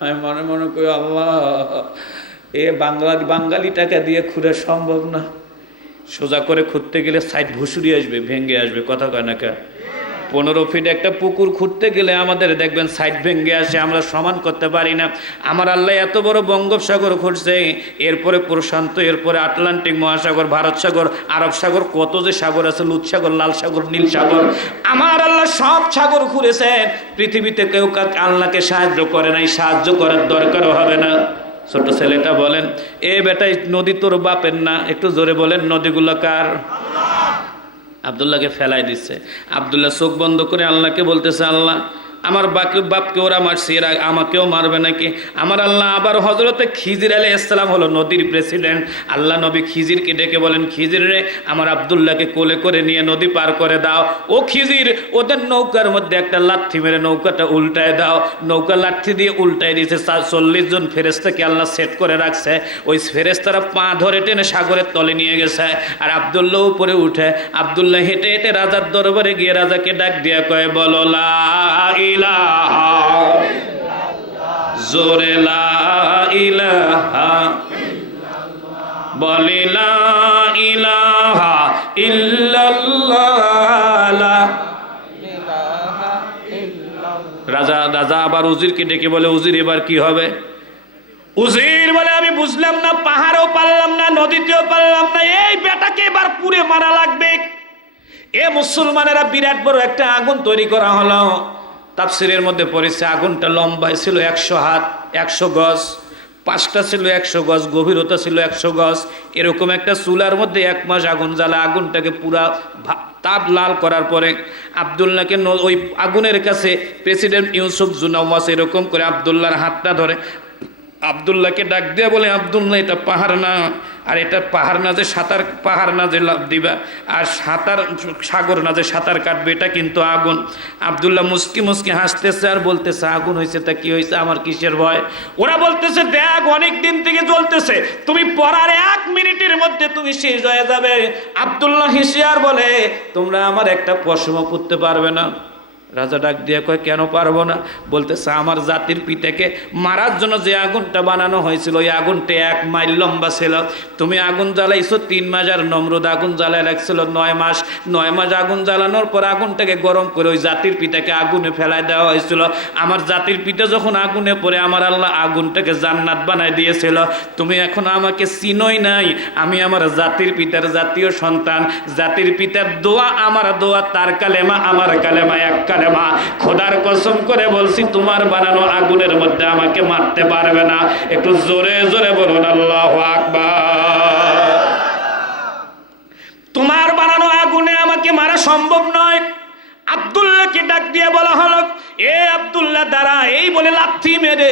আমি মনে মনে করি আল্লাহ এ বাঙালি টাকা দিয়ে খুঁড়ে সম্ভব না। সোজা করে খুঁড়তে গেলে সাইড ভুসুরি আসবে, ভেঙে আসবে, কথা কয় না কে? 15 ফিট একটা পুকুর খুঁড়তে গেলে আমাদের দেখবেন সাইড ভেঙে আসে, আমরা সমান করতে পারি না। আমার আল্লাহ এত বড় বঙ্গোপসাগর খুঁড়ছে, এরপরে প্রশান্ত, এরপরে আটলান্টিক মহাসাগর, ভারত সাগর, আরব সাগর, কত যে সাগর আছে, লুৎ সাগর, লাল সাগর, নীল সাগর। আমার আল্লাহ সব সাগর খুঁড়েছেন। পৃথিবীতে কেউ আল্লাহকে সাহায্য করে নাই, সাহায্য করার দরকারও হবে না। ছোট ছেলেটা বলেন এ বেটাই নদী তোর বাপের না? একটু জোরে বলেন নদীগুলো কার? আব্দুল্লাহকে ফেলাই দিচ্ছে। আব্দুল্লাহ চোখ বন্ধ করে আল্লাহকে বলতেছে, আল্লাহ আমার বাপকে ওরা মারছে, এরা আমাকেও মারবে নাকি? আমার আল্লাহ আবার হজরতে খিজির আলাইহিস সালাম হলো নদীর প্রেসিডেন্ট। আল্লাহ নবী খিজিরকে ডেকে বলেন, খিজির রে আমার আব্দুল্লাহকে কোলে করে নিয়ে নদী পার করে দাও। ও খিজির ওদের নৌকার মধ্যে একটা লাঠি মেরে নৌকাটা উল্টায় দাও। নৌকা লাঠি দিয়ে উল্টায় দিয়েছে। 40 জন ফেরেশতাকে আল্লাহ সেট করে রাখছে। ওই ফেরেশতারা পা ধরে টেনে সাগরের তলে নিয়ে গেছে। আর আব্দুল্লাহ উপরে উঠে, আব্দুল্লাহ হেঁটে হেঁটে রাজার দরবারে গিয়ে রাজাকে ডাক দিয়া কয়, বলো লা ইলাহা জোরে লা ইলাহা, বলে লা ইলাহা ইল্লাল্লাহ। রাজা আবার উজিরকে ডেকে বলে, উজির এবার কি হবে? উজির বলে আমি বুঝলাম না, পাহাড়েও পারলাম না, নদীতেও পারলাম না, এই বেটাকে এবার পুড়ে মারা লাগবে। এ মুসলমানেরা বিরাট বড় একটা আগুন তৈরি করা হলো। তাফসিরের মধ্যে পড়েছে আগুনটা লম্বায় ছিল 100 হাত, 100 গজ, 5টা ছিল 100 গজ, গভীরতা ছিল 100 গজ। এরকম একটা চুলার মধ্যে 1 মাস আগুন জ্বালা আগুনটাকে পুরা তাপ লাল করার পরে আব্দুল্লাহকে ওই আগুনের কাছে প্রেসিডেন্ট ইউসুফ জুনাওয়াস এরকম করে আব্দুল্লাহর হাতটা ধরে আব্দুল্লাহকে ডাক দিয়ে বলে, আব্দুল্লাহ এটা পাহাড় না, আর এটা পাহাড় না যে সাঁতার, পাহাড় না যে লাফ দিবা, আর সাঁতার সাগর না যে সাঁতার কাটবে, এটা কিন্তু আগুন। আব্দুল্লাহ মুস্কি মুস্কি হাসতেছে আর বলতেছে, আগুন হয়েছে তা কি হয়েছে, আমার কিসের ভয়? ওরা বলতেছে দেখ অনেক দিন থেকে জ্বলতেছে, তুমি পড়ার 1 মিনিটের মধ্যে তুমি শেষ হয়ে যাবে। আব্দুল্লাহ হিশিয়ার বলে, তোমরা আমার একটা প্রশ্ন করতে পারবে না? রাজা ডাক দিয়ে কয়, কেন পারবো না? বলতেছে আমার জাতির পিতাকে মারার জন্য যে আগুনটা বানানো হয়েছিল ওই আগুনটা 1 মাইল লম্বা ছিল। তুমি আগুন জ্বালাইছো 3 মাস, আর নমরুদ আগুন জ্বালায় রাখছিল 9 মাস। 9 মাস আগুন জ্বালানোর পর আগুনটাকে গরম করে ওই জাতির পিতাকে আগুনে ফেলাই দেওয়া হয়েছিল। আমার জাতির পিতা যখন আগুনে পড়ে আমার আল্লাহ আগুনটাকে জান্নাত বানায় দিয়েছিল। তুমি এখন আমাকে চিনোই নাই, আমি আমার জাতির পিতার জাতীয় সন্তান। জাতির পিতার দোয়া আমার দোয়া, তার কালেমা আমার কালেমা এক কালেমা। খোদার কসম করে বলছি তোমার বানানো আগুনের মধ্যে আমাকে মারতে পারবে না। একটু জোরে জোরে বলুন আল্লাহু আকবার। তোমার বানানো আগুনে আমাকে মারা সম্ভব নয়। আব্দুল্লাহকে ডাক দিয়ে বলা হলো, এ আব্দুল্লাহ দাঁড়া। এই বলে লাথি মেরে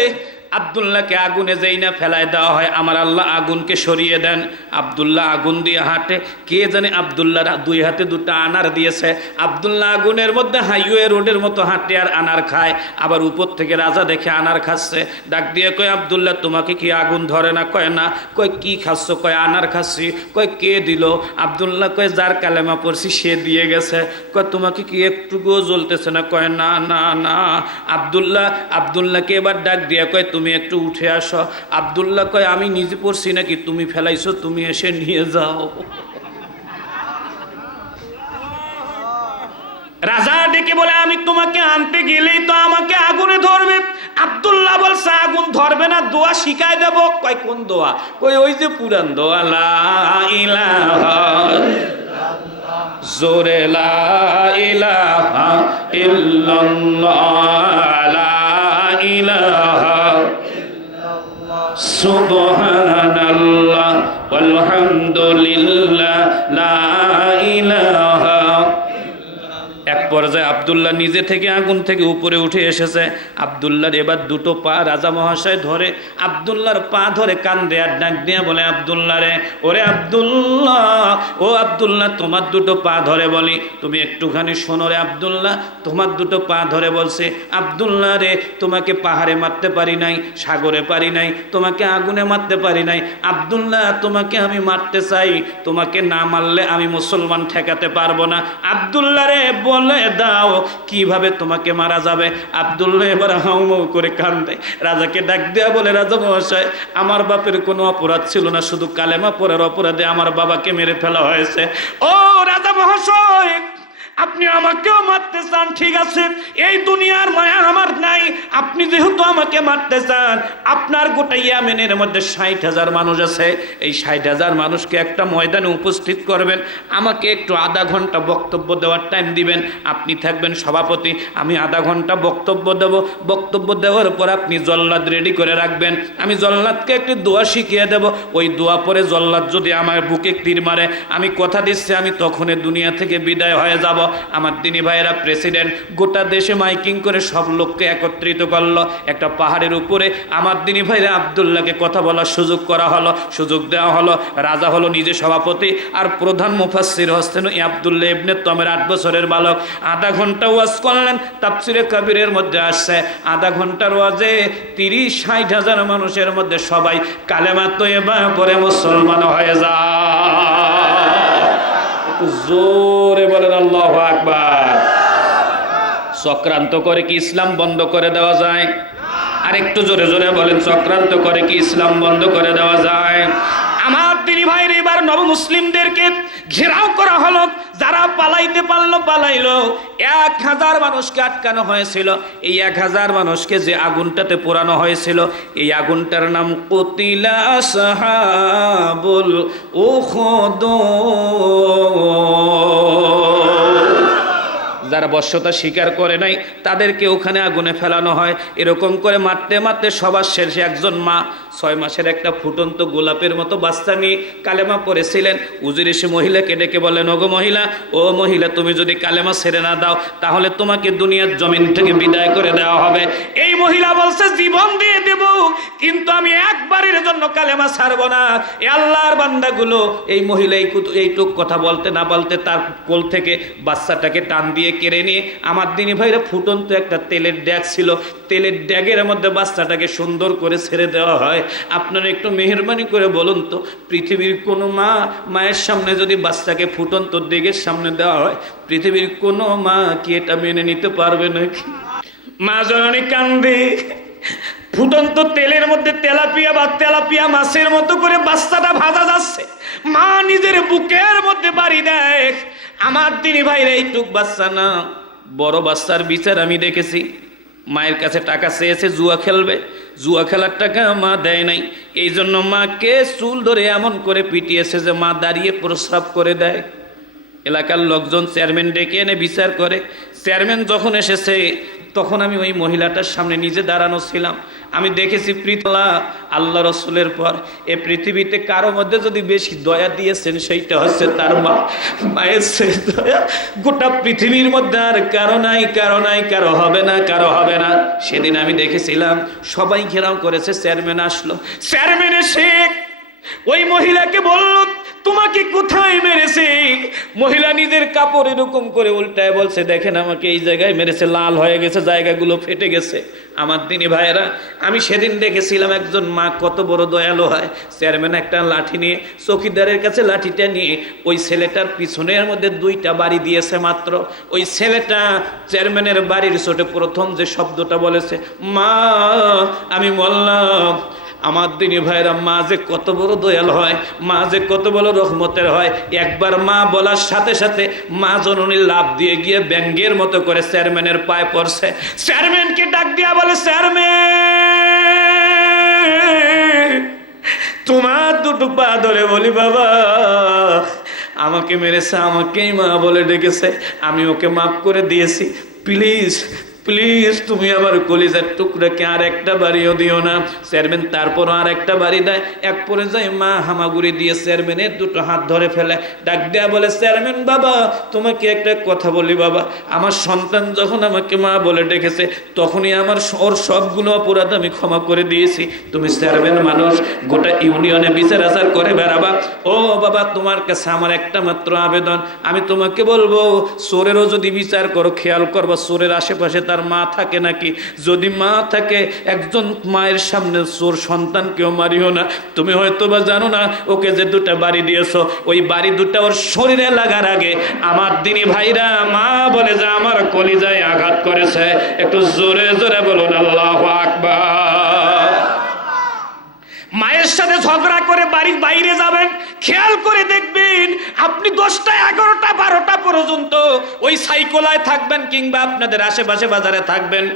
আব্দুল্লাহকে আগুনে যেই না ফেলায় দেওয়া হয়, আমার আল্লাহ আগুনকে সরিয়ে দেন। আব্দুল্লাহ আগুন দিয়ে হাঁটে, কে জানে আব্দুল্লাহর দুই হাতে দুটো আনার দিয়েছে। আব্দুল্লাহ আগুনের মধ্যে হাইওয়ে রোডের মতো হাঁটে আর আনার খায়। আবার উপর থেকে রাজা দেখে আনার খাচ্ছে, ডাক দিয়ে কয়, আব্দুল্লাহ তোমাকে কি আগুন ধরে না? কয় না। কয় কি খাচ্ছ? কয় আনার খাচ্ছি। কয় কে দিল? আব্দুল্লাহ কয় যার কালেমা পড়ছি সে দিয়ে গেছে। কয় তোমাকে কি একটুকুও জ্বলতেছে না? কয় না না না। আব্দুল্লাহকে এবার ডাক দিয়ে কয় তুমি একটু উঠে আসো। আব্দুল্লাহ কয় আমি নিজে পড়ছি নাকি? তুমি ফেলাইছো, তুমি এসে নিয়ে যাও। রাজা ডেকে বলে আমি তোমাকে আনতে গেলেই তো আমাকে আগুনে ধরবে। আব্দুল্লাহ বলছে আগুন ধরবে না, দোয়া শিখায় দেব। কয় কোন দোয়া? কয় ওই যে পুরান দোয়া, লা ইলাহা জোরে লা ইলাহা ইল্লাল্লাহ, লা ইলাহা সুবহানাল্লাহ ওয়ালহামদুলিল্লাহ, লা ইলাহা। এক পর্যায়ে আব্দুল্লাহ নিজে থেকে আগুন থেকে উপরে উঠে এসেছে। আব্দুল্লাহর এবার দুটো পা রাজা মহাশয় ধরে, আব্দুল্লাহর পা ধরে কান্দে আর ডাক দিয়া বলে, আব্দুল্লাহ রে, ওরে আব্দুল্লাহ, ও আব্দুল্লাহ তোমার দুটো পা ধরে বলি, তুমি একটুখানি শোনো রে আব্দুল্লাহ। তোমার দুটো পা ধরে বলছে, আব্দুল্লাহ রে তোমাকে পাহাড়ে মারতে পারি নাই, সাগরে পারি নাই, তোমাকে আগুনে মারতে পারি নাই। আব্দুল্লাহ তোমাকে আমি মারতে চাই, তোমাকে না মারলে আমি মুসলমান ঠেকাতে পারবো না। আব্দুল্লাহ রে বলে দাও কিভাবে তোমাকে মারা যাবে। আব্দুল্লাহ এবার হাউমাউ করে কান্দে। রাজাকে ডাক দেয়া বলে, রাজা মহাশয় আমার বাপের কোনো অপরাধ ছিল না, শুধু কালেমা পড়ার অপরাধে আমার বাবাকে মেরে ফেলা হয়েছে। ও রাজা মহাশয় আপনি আমাকেও মারতে চান, ঠিক আছে, এই দুনিয়ার মায়া আমার নাই। আপনি যেহেতু আমাকে মারতে চান, আপনার গোটা ইয়ামেনের মধ্যে 60,000 মানুষ আছে। এই 60,000 মানুষকে একটা ময়দানে উপস্থিত করবেন, আমাকে একটু আধা ঘন্টা বক্তব্য দেওয়ার টাইম দিবেন। আপনি থাকবেন সভাপতি, আমি আধা ঘন্টা বক্তব্য দেব। বক্তব্য দেওয়ার পর আপনি জল্লাদ রেডি করে রাখবেন। আমি জল্লাদকে একটি দোয়া শিখিয়ে দেব। ওই দোয়া পরে জল্লাদ যদি আমার বুকে তীর মারে, আমি কথা দিচ্ছি আমি তখনই দুনিয়া থেকে বিদায় হয়ে যাব। আমার দিনী ভাইয়েরা, প্রেসিডেন্ট গোটা দেশে মাইকিং করে সব লোককে একত্রিত করলো। একটা পাহাড়ের উপরে আমার দিনী ভাইরা আব্দুল্লাহকে কথা বলার সুযোগ করা হলো, সুযোগ দেওয়া হলো। রাজা হলো নিজে সভাপতি, আর প্রধান মুফাসসির হচ্ছেন আব্দুল্লাহ ইবনে তমের 8 বছরের বালক। আধা ঘন্টা ওয়াজ করলেন। তাফসিরে কাবিরের মধ্যে আসছে আধা ঘন্টার ওয়াজে 30-60 হাজার মানুষের মধ্যে সবাই কালেমা তয়্যিবা পড়ে মুসলমান হয়ে যায়। জোরে বলেন আল্লাহু আকবার। চক্রান্ত করে কি ইসলাম বন্ধ করে দেওয়া যায়? আর একটু জোরে জোরে বলেন, চক্রান্ত করে কি ইসলাম বন্ধ করে দেওয়া যায়? আমার দিনী ভাইরা এবার নব মুসলিমদেরকে ঘেরাও করা হলো। যারা পালাইতে পারলো পালাইলো। 1000 মানুষকে আটকানো হয়েছিল। এই 1000 মানুষকে যে আগুনটাতে পোড়ানো হয়েছিল, এই আগুনটার নাম কুতিলা আসহাবুল উখদুদ। যারা বশ্যতা স্বীকার করে নাই তাদেরকে ওখানে আগুনে ফেলানো হয়। এরকম করে মারতে মারতে সবার শেষে একজন মা 6 মাসের একটা ফুটন্ত গোলাপের মতো বাচ্চা নিয়ে কালেমা পড়েছিলেন। উজির এসে মহিলাকে ডেকে বলেন, ওগো মহিলা, ও মহিলা, তুমি যদি কালেমা ছেড়ে না দাও তাহলে তোমাকে দুনিয়ার জমিন থেকে বিদায় করে দেওয়া হবে। এই মহিলা বলছে জীবন দিয়ে দেব, কিন্তু আমি একবারের জন্য কালেমা ছাড়বো না। এ আল্লাহর বান্দাগুলো, এই মহিলা এইটুক কথা বলতে না বলতে তার কোল থেকে বাচ্চাটাকে টান দিয়ে কেড়ে নিয়ে আমার দিনী ভাইরা ফুটন্ত একটা তেলের ড্যাগ ছিল, তেলের ড্যাগের মধ্যে বাচ্চাটাকে সুন্দর করে ছেড়ে দেওয়া হয়। আপনারা একটু মেহেরবানি করে বলুন তো, পৃথিবীর কোনো মায়ের সামনে যদি বাচ্চাকে ফুটন্ত ড্যাগের সামনে দেওয়া হয়, পৃথিবীর কোনো মা কি এটা মেনে নিতে পারবে নাকি? মা জননী কান্দে। ফুটন্ত তেলের মধ্যে তেলাপিয়া মাছের মতো করে বাচ্চাটা ভাজা যাচ্ছে। মা নিজের বুকের মধ্যে বাড়ি দেয়। আমার দিনী ভাইরা এইটুক বাচ্চা না, বড় বাচ্চার বিচার আমি দেখেছি। মায়ের কাছে টাকা চেয়েছে জুয়া খেলবে, জুয়া খেলার টাকা মা দেয় নাই। এই জন্য মাকে চুল ধরে এমন করে পিটিয়েছে যে মা দাঁড়িয়ে প্রস্রাব করে দেয়। এলাকার লোকজন চেয়ারম্যান ডেকে এনে বিচার করে। চেয়ারম্যান যখন এসেছে তখন আমি ওই মহিলাটার সামনে নিজে দাঁড়ানো ছিলাম। আমি দেখেছি আল্লাহ রসুলের পর এ পৃথিবীতে কারো মধ্যে যদি বেশি দয়া দিয়েছেন সেইটা হচ্ছে তার মা। মায়ের সেই দয়া গোটা পৃথিবীর মধ্যে আর কারো নাই, কারো নাই, কারো হবে না, কারো হবে না। সেদিন আমি দেখেছিলাম সবাই ঘেরাও করেছে, চেয়ারম্যান আসলো। চেয়ারম্যান এসে ওই মহিলাকে বলল, তোমাকে কোথায় মেরেছে? মহিলা নিজের কাপড় এরকম করে উল্টায় বলছে, দেখেন আমাকে এই জায়গায় মেরেছে, লাল হয়ে গেছে, জায়গাগুলো ফেটে গেছে। আমার দিনী ভাইয়েরা, আমি সেদিন দেখেছিলাম একজন মা কত বড় দয়ালু হয়। চেয়ারম্যান একটা লাঠি নিয়ে, চৌকিদারের কাছে লাঠিটা নিয়ে ওই ছেলেটার পিছনের মধ্যে 2টা বাড়ি দিয়েছে মাত্র। ওই ছেলেটা চেয়ারম্যানের বাড়ির ছোটে প্রথম যে শব্দটা বলেছে, মা আমি বললাম। আমার দিনী ভাইরা, মা যে কত বড় দয়াল হয়, মা যে কত বড় রহমতের হয়। একবার মা বলার সাথে সাথে মা জননী লাফ দিয়ে গিয়ে ব্যাঙ্গের মতো করে চেয়ারম্যানের পায়ে পড়ছে। চেয়ারম্যানকে ডাক দিয়া বলে, চেয়ারম্যান তোমার 2টো পা ধরে বলি, বাবা আমাকে মেরেছে, আমাকেই মা বলে ডেকেছে, আমি ওকে মাফ করে দিয়েছি, প্লিজ প্লিজ তুমি আমার কলিজার টুকরাকে আর একটা বাড়িও দিও না। চেয়ারম্যান তারপর আর একটা বাড়ি দেয়। এক পর্যায়ে মা হামাগুড়ি দিয়ে চেয়ারম্যানের 2টো হাত ধরে ফেলে, ডাক দেয়া বলে, চেয়ারম্যান বাবা তোমাকে একটা কথা বলি বাবা, আমার সন্তান যখন আমাকে মা বলে ডেকেছে তখনই আমার ওর সবগুলো অপরাধ আমি ক্ষমা করে দিয়েছি। তুমি চেয়ারম্যান মানুষ, গোটা ইউনিয়নে বিচার আচার করে বেড়াবা। ও বাবা, তোমার কাছে আমার একটা মাত্র আবেদন, আমি তোমাকে বলবো, চোরেরও যদি বিচার করো খেয়াল করবা চোরের আশেপাশে তার মা থাকে নাকি। যদি মা থাকে, একজন মায়ের সামনে চোর সন্তানকেও মারিও না। তুমি হয়তো বা জানো না, ওকে যে 2টা বাড়ি দিয়েছো, ওই বাড়ি 2টা ওর শরীরে লাগার আগে আমার দিনী ভাইরা মা বলে যে আমার কলিজায় আঘাত করেছে। একটু জোরে জোরে বলুন আল্লাহু আকবার। মায়ের সাথে ঝগড়া করে বাড়ির বাইরে যাবেন, খেয়াল করে দেখবেন আপনি 10টা 11টা 12টা পর্যন্ত ওই সাইকেলায় থাকবেন, কিংবা আপনাদের আশেপাশে বাজারে থাকবেন।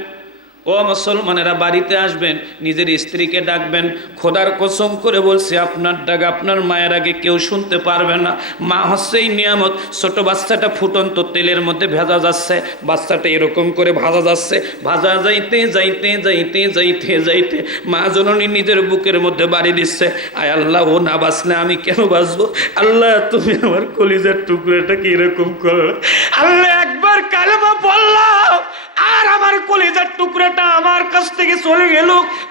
ও মুসলমানেরা, বাড়িতে আসবেন, নিজের স্ত্রীকে ডাকবেন। খোদার কসম করে বলছি, আপনার ডাক আপনার মায়ের আগে কেউ শুনতে পারবে না। মা হচ্ছে এই নিয়ামত। ছোট বাচ্চাটা ফুটন্ত তেলের মধ্যে ভেজা যাচ্ছে, বাচ্চাটা এরকম করে ভাজা যাচ্ছে, ভাজা যাইতে যাইতে যাইতে যাইতে যাইতে মা জননী নিজের বুকের মধ্যে বাড়ি দিচ্ছে। আয় আল্লাহ, ও না বাঁচলে আমি কেন বাঁচবো? আল্লাহ তুমি আমার কলিজার টুকরোটাকে এরকম করো। আল্লাহ একবার কালেমা বললাম আর আমার কলিজার টুকরাটা আমার কাছ থেকে চলে গেল।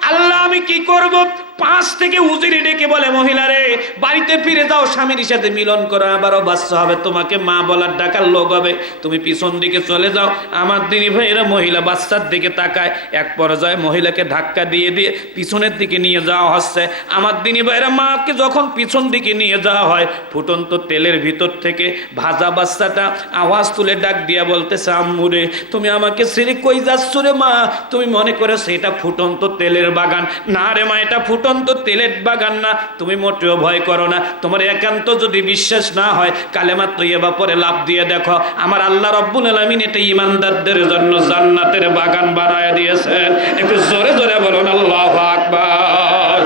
আল্লাহ আমি কি করব? 5 থেকে উজিরি ডেকে বলে, মহিলারে বাড়িতে ফিরে যাও, স্বামীর সাথে মিলন করো, আবারও বাচ্চা হবে, তোমাকে মা বলার ডাকার লোক হবে, তুমি পিছন দিকে চলে যাও। আমার দিনী ভাইয়েরা, মহিলা বাচ্চার দিকে তাকায়। এক পর্যায়ে মহিলাকে ধাক্কা দিয়ে দিয়ে পিছনের দিকে নিয়ে যাওয়া হচ্ছে। আমার দিনী ভাইয়েরা, মাকে যখন পিছন দিকে নিয়ে যাওয়া হয়, ফুটন্ত তেলের ভিতর থেকে ভাজা বাচ্চাটা আওয়াজ তুলে ডাক দিয়া বলতেছে, আম্মুরে তুমি আমাকে ছেড়ে কই যাচ্ছ রে মা? তুমি মনে করেছো এটা ফুটন্ত তেলের বাগান? না রে মা, এটা ফুটন্ত তেলের বাগান না। তুমি মোটেও ভয় করো না। তোমার একান্ত যদি বিশ্বাস না হয়, কালেমা তৈয়বা পরে লাভ দিয়ে দেখো, আমার আল্লাহ রাব্বুল আলামিন এটা ঈমানদারদের জন্য জান্নাতের বাগান বানায় দিয়েছেন। একটু জোরে জোরে বলুন আল্লাহু আকবার।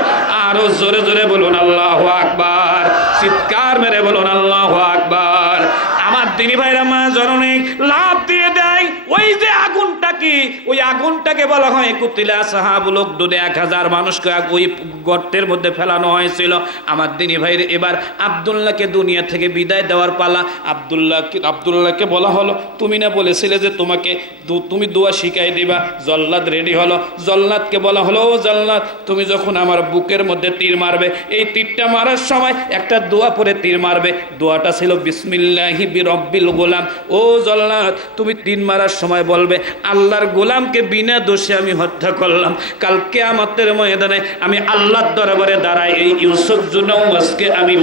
আরো জোরে জোরে বলুন আল্লাহু আকবার। চিৎকার মেরে বলুন আল্লাহু আকবার। আমার দিনী ভাইরা, মা জননী লাভ দিয়ে দেয় ওই যে আগুনটাকে, ওই আগুনটাকে বলা হয় কুতিলা সাহাবুল উকদুদ। 1000 মানুষকে ওই গর্তের মধ্যে ফেলানো হয়েছিল। আমার দিনী ভাইর, এবার আব্দুল্লাহকে দুনিয়া থেকে বিদায় দেওয়ার পালা। আব্দুল্লাহকে বলা হলো, তুমি না বলেছিলে যে তুমি দোয়া শিখাই দিবা? জল্লাদ রেডি হলো। জল্লাদকে বলা হলো, ও জল্লাদ, তুমি যখন আমার বুকের মধ্যে তীর মারবে, এই তীরটা মারার সময় একটা দোয়া পরে তীর মারবে। দোয়াটা ছিল বিসমিল্লাহি বিরব্বিল গোলাম। ও জল্লাদ, তুমি তীর মারার সময় বলবে, আল্লাহর গোলামকে বিনা দোষে আমি হত্যা করলাম, কাল কিয়ামতের ময়দানে আমি আল্লাহর দরবারে দাঁড়াই, এই ইউসুফ জুনাওয়াসকে আমি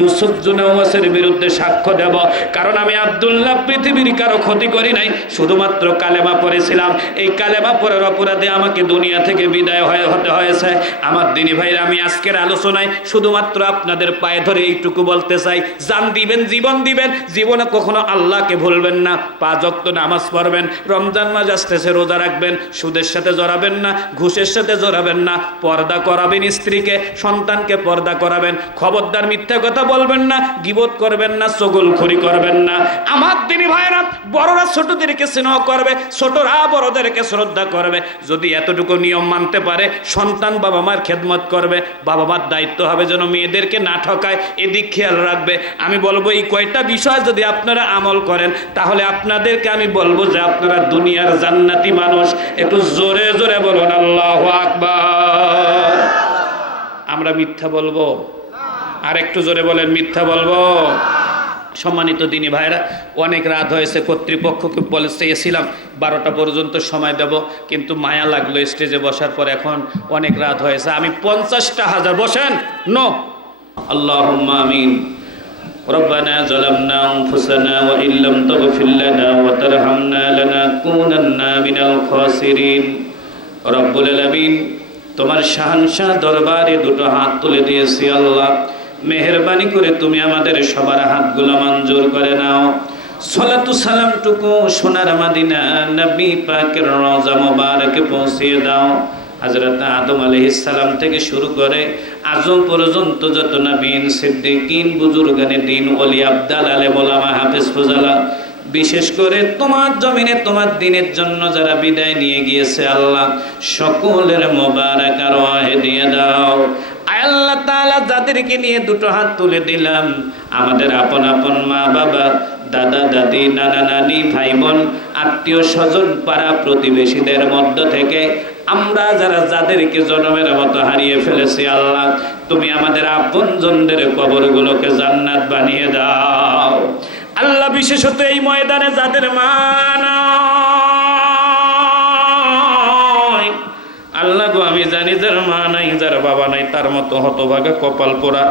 ইউসুফ জুনাওয়াসের বিরুদ্ধে সাক্ষ্য দেব, কারণ আমি আব্দুল্লাহ পৃথিবীর কারো ক্ষতি করি নাই, শুধুমাত্র কালেমা পড়েছিলাম। এই কালেমা পড়ার অপরাধে আমাকে দুনিয়া থেকে বিদায় হতে হয়েছে। আমার দিনী ভাইরা, আমি আজকের আলোচনায় শুধুমাত্র আপনাদের পায়ে ধরে এইটুকু বলতে চাই, জান দিবেন, জীবন দিবেন, জীবন জীবনে কখনো আল্লাহকে ভুলবেন না, 5 ওয়াক্ত নামাজ পড়বেন, রমজান মাস আসতেছে রোজা রাখবেন, সুদের সাথে জড়াবেন না, ঘুষের সাথে জড়াবেন না, পর্দা করাবেন স্ত্রীকে, সন্তানকে পর্দা করাবেন, খবরদার মিথ্যা কথা বলবেন না, গীবত করবেন না, চগলখড়ি করবেন না। আমার দিনী ভাইরা, বড়রা ছোটদেরকে স্নেহ করবে, ছোটরা বড়দেরকে শ্রদ্ধা করবে। যদি এতটুকু নিয়ম মানতে পারে, সন্তান বাবা মার খেদমত করবে। বাবা মার দায়িত্ব হবে যেন মেয়েদেরকে না ঠকায়, এদিক খেয়াল রাখবে। আমি বলবো এই কয়টা বিষয় যদি আপনারা আমল করেন, তাহলে আপনাদেরকে আমি বলবো যে আপনারা দুনিয়ার জান্নাতি মানুষ। একটু জোরে জোরে বলুন আল্লাহু আকবার। আমরা মিথ্যা বলবো? আর একটু জোরে বলেন, মিথ্যা বলবো? সম্মানিত দিনী ভাইরা, অনেক রাত হয়েছে, কর্তৃপক্ষকে বলে চেয়েছিলাম 12টা পর্যন্ত সময় দেব, কিন্তু মায়া লাগলো স্টেজে বসার পর, এখন অনেক রাত হয়েছে। আমি 50টা হাজার, বসেন, নো, আল্লাহুম্মা আমিন। ربنا ظلمنا أنفسنا وإن لم تغفر لنا وترحمنا لنكونن من الخاسرين। রব্বুল আলামিন, তোমার শাহানশাহ দরবারে দুটো হাত তুলে দিয়েছি আল্লাহ, মেহেরবানি করে তুমি আমাদের সবার হাতগুলো মঞ্জুর করে নাও। সালাতু সালামটুকু সোনার মদিনা নবী পাকের রওজা মোবারকে পৌঁছিয়ে দাও। হযরত আদম আলাইহিস সালাম থেকে শুরু করে আজম পর্যন্ত যত নবীন, সিদ্দিকিন, বুজুর্গানে দিন, ওলি, আবদাল, আলেম, ওলামা, হাফেজ, ফুজালা, বিশেষ করে তোমার জমিনে তোমার দিনের জন্য যারা বিদায় নিয়ে গিয়েছে আল্লাহ, সকলের মোবারক আর দিয়ে দাও। আল্লাহ তাআলা যাদেরকে নিয়ে দুটো হাত তুলে দিলাম, আমাদের আপন আপন মা বাবা, দাদা দাদি, নানা নানি, ভাই বোন, আত্মীয় স্বজন, পাড়া প্রতিবেশীদের মধ্য থেকে আমরা যারা যাদেরকে জন্মের মতো হারিয়ে ফেলেছি আল্লাহ, তুমি আমাদের আপনজনদের কবরগুলোকে জান্নাত বানিয়ে দাও আল্লাহ। বিশেষত এই ময়দানে যাদের মা নাই আল্লাহ গো, আমি জানি যার মা নাই, যার বাবা নাই, তার মতো হতভাগা কপাল পোড়া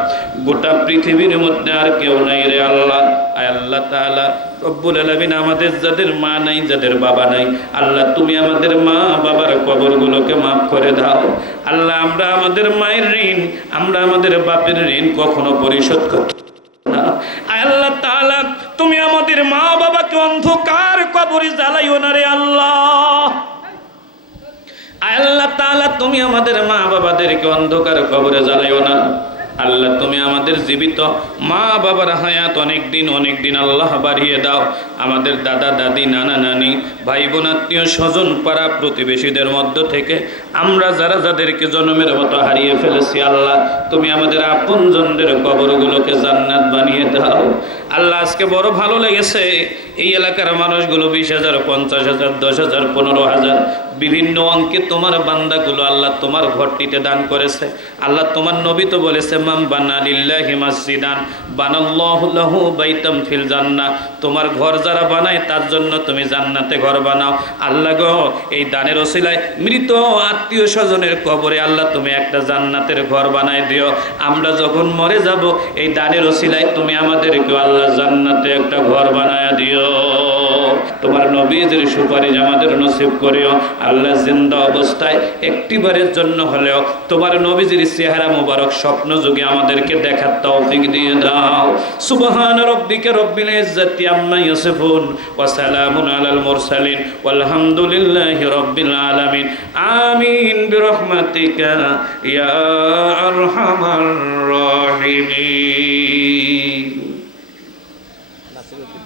গোটা পৃথিবীর মধ্যে আর কেউ নাই রে আল্লাহ। আয় আল্লাহ তাআলা রব্বুল আলামিন, আমাদের যাদের মা নাই, যাদের বাবা নাই আল্লাহ, তুমি আমাদের মা বাবার কবরগুলোকে মাফ করে দাও আল্লাহ। আমরা আমাদের মায়ের ঋণ, আমরা আমাদের বাপের ঋণ কখনো পরিশোধ করতে না। আয় আল্লাহ তাআলা, তুমি আমাদের মা বাবাকে অন্ধকার কবরে জ্বালাইও না রে আল্লাহ। আল্লাহ তাআলা, তুমি আমাদের মা বাবাদেরকে অন্ধকার কবরে জ্বালাইও না আল্লাহ। তুমি আমাদের জীবিত মা বাবার হায়াত অনেক দিন আল্লাহ বাড়িয়ে দাও। আমাদের দাদা দাদি, নানা নানি, ভাই বোন, আত্মীয় স্বজন, পাড়া প্রতিবেশীদের মধ্য থেকে আমরা যারা যাদেরকে জন্মের মতো হারিয়ে ফেলেছি আল্লাহ, তুমি আমাদের আপনজনদের কবরগুলোকে জান্নাত বানিয়ে দাও আল্লাহ। আজকে বড় ভালো লেগেছে, এই এলাকার মানুষগুলো 20,000, 50,000, 10,000, 15,000 বিভিন্ন অঙ্কে তোমার বান্দাগুলো আল্লাহ তোমার ঘরটিতে দান করেছে আল্লাহ। তোমার নবী তো বলেছে, মান বানা লিল্লাহি মসজিদান বানাল্লাহু লাহু বাইতাম ফিল জান্নাহ। তোমার ঘর যারা বানায় তার জন্য তুমি জান্নাতে ঘর বানাও আল্লাহ গো। এই দানের ওসিলায় মৃত আত্মীয় স্বজনের কবরে আল্লাহ তুমি একটা জান্নাতের ঘর বানায় দিও। আমরা যখন মরে যাব, এই দানের ওসিলায় তুমি আমাদেরকে আল্লাহ জান্নাতে একটা ঘর বানায় দিও। তোমার নবীদের সুপারিশ আমাদের নসিব করিও আল্লাহ। জিন্দা অবস্থায় একটিবারের জন্য হলেও তোমার নবীজির চেহারা মোবারক স্বপ্ন যুগে আমাদেরকে দেখার তৌফিক দিয়ে দাও। সুবহান রাব্বিকা রব্বিল ইজ্জাতি আম্মা ইয়াসিফুন ওয়া সালামুন আলাল মুরসালিন ওয়ালহামদুলিল্লাহি রাব্বিল আলামিন। আমিন বিরহমাতিকা ইয়া আরহামার রাহিমিন।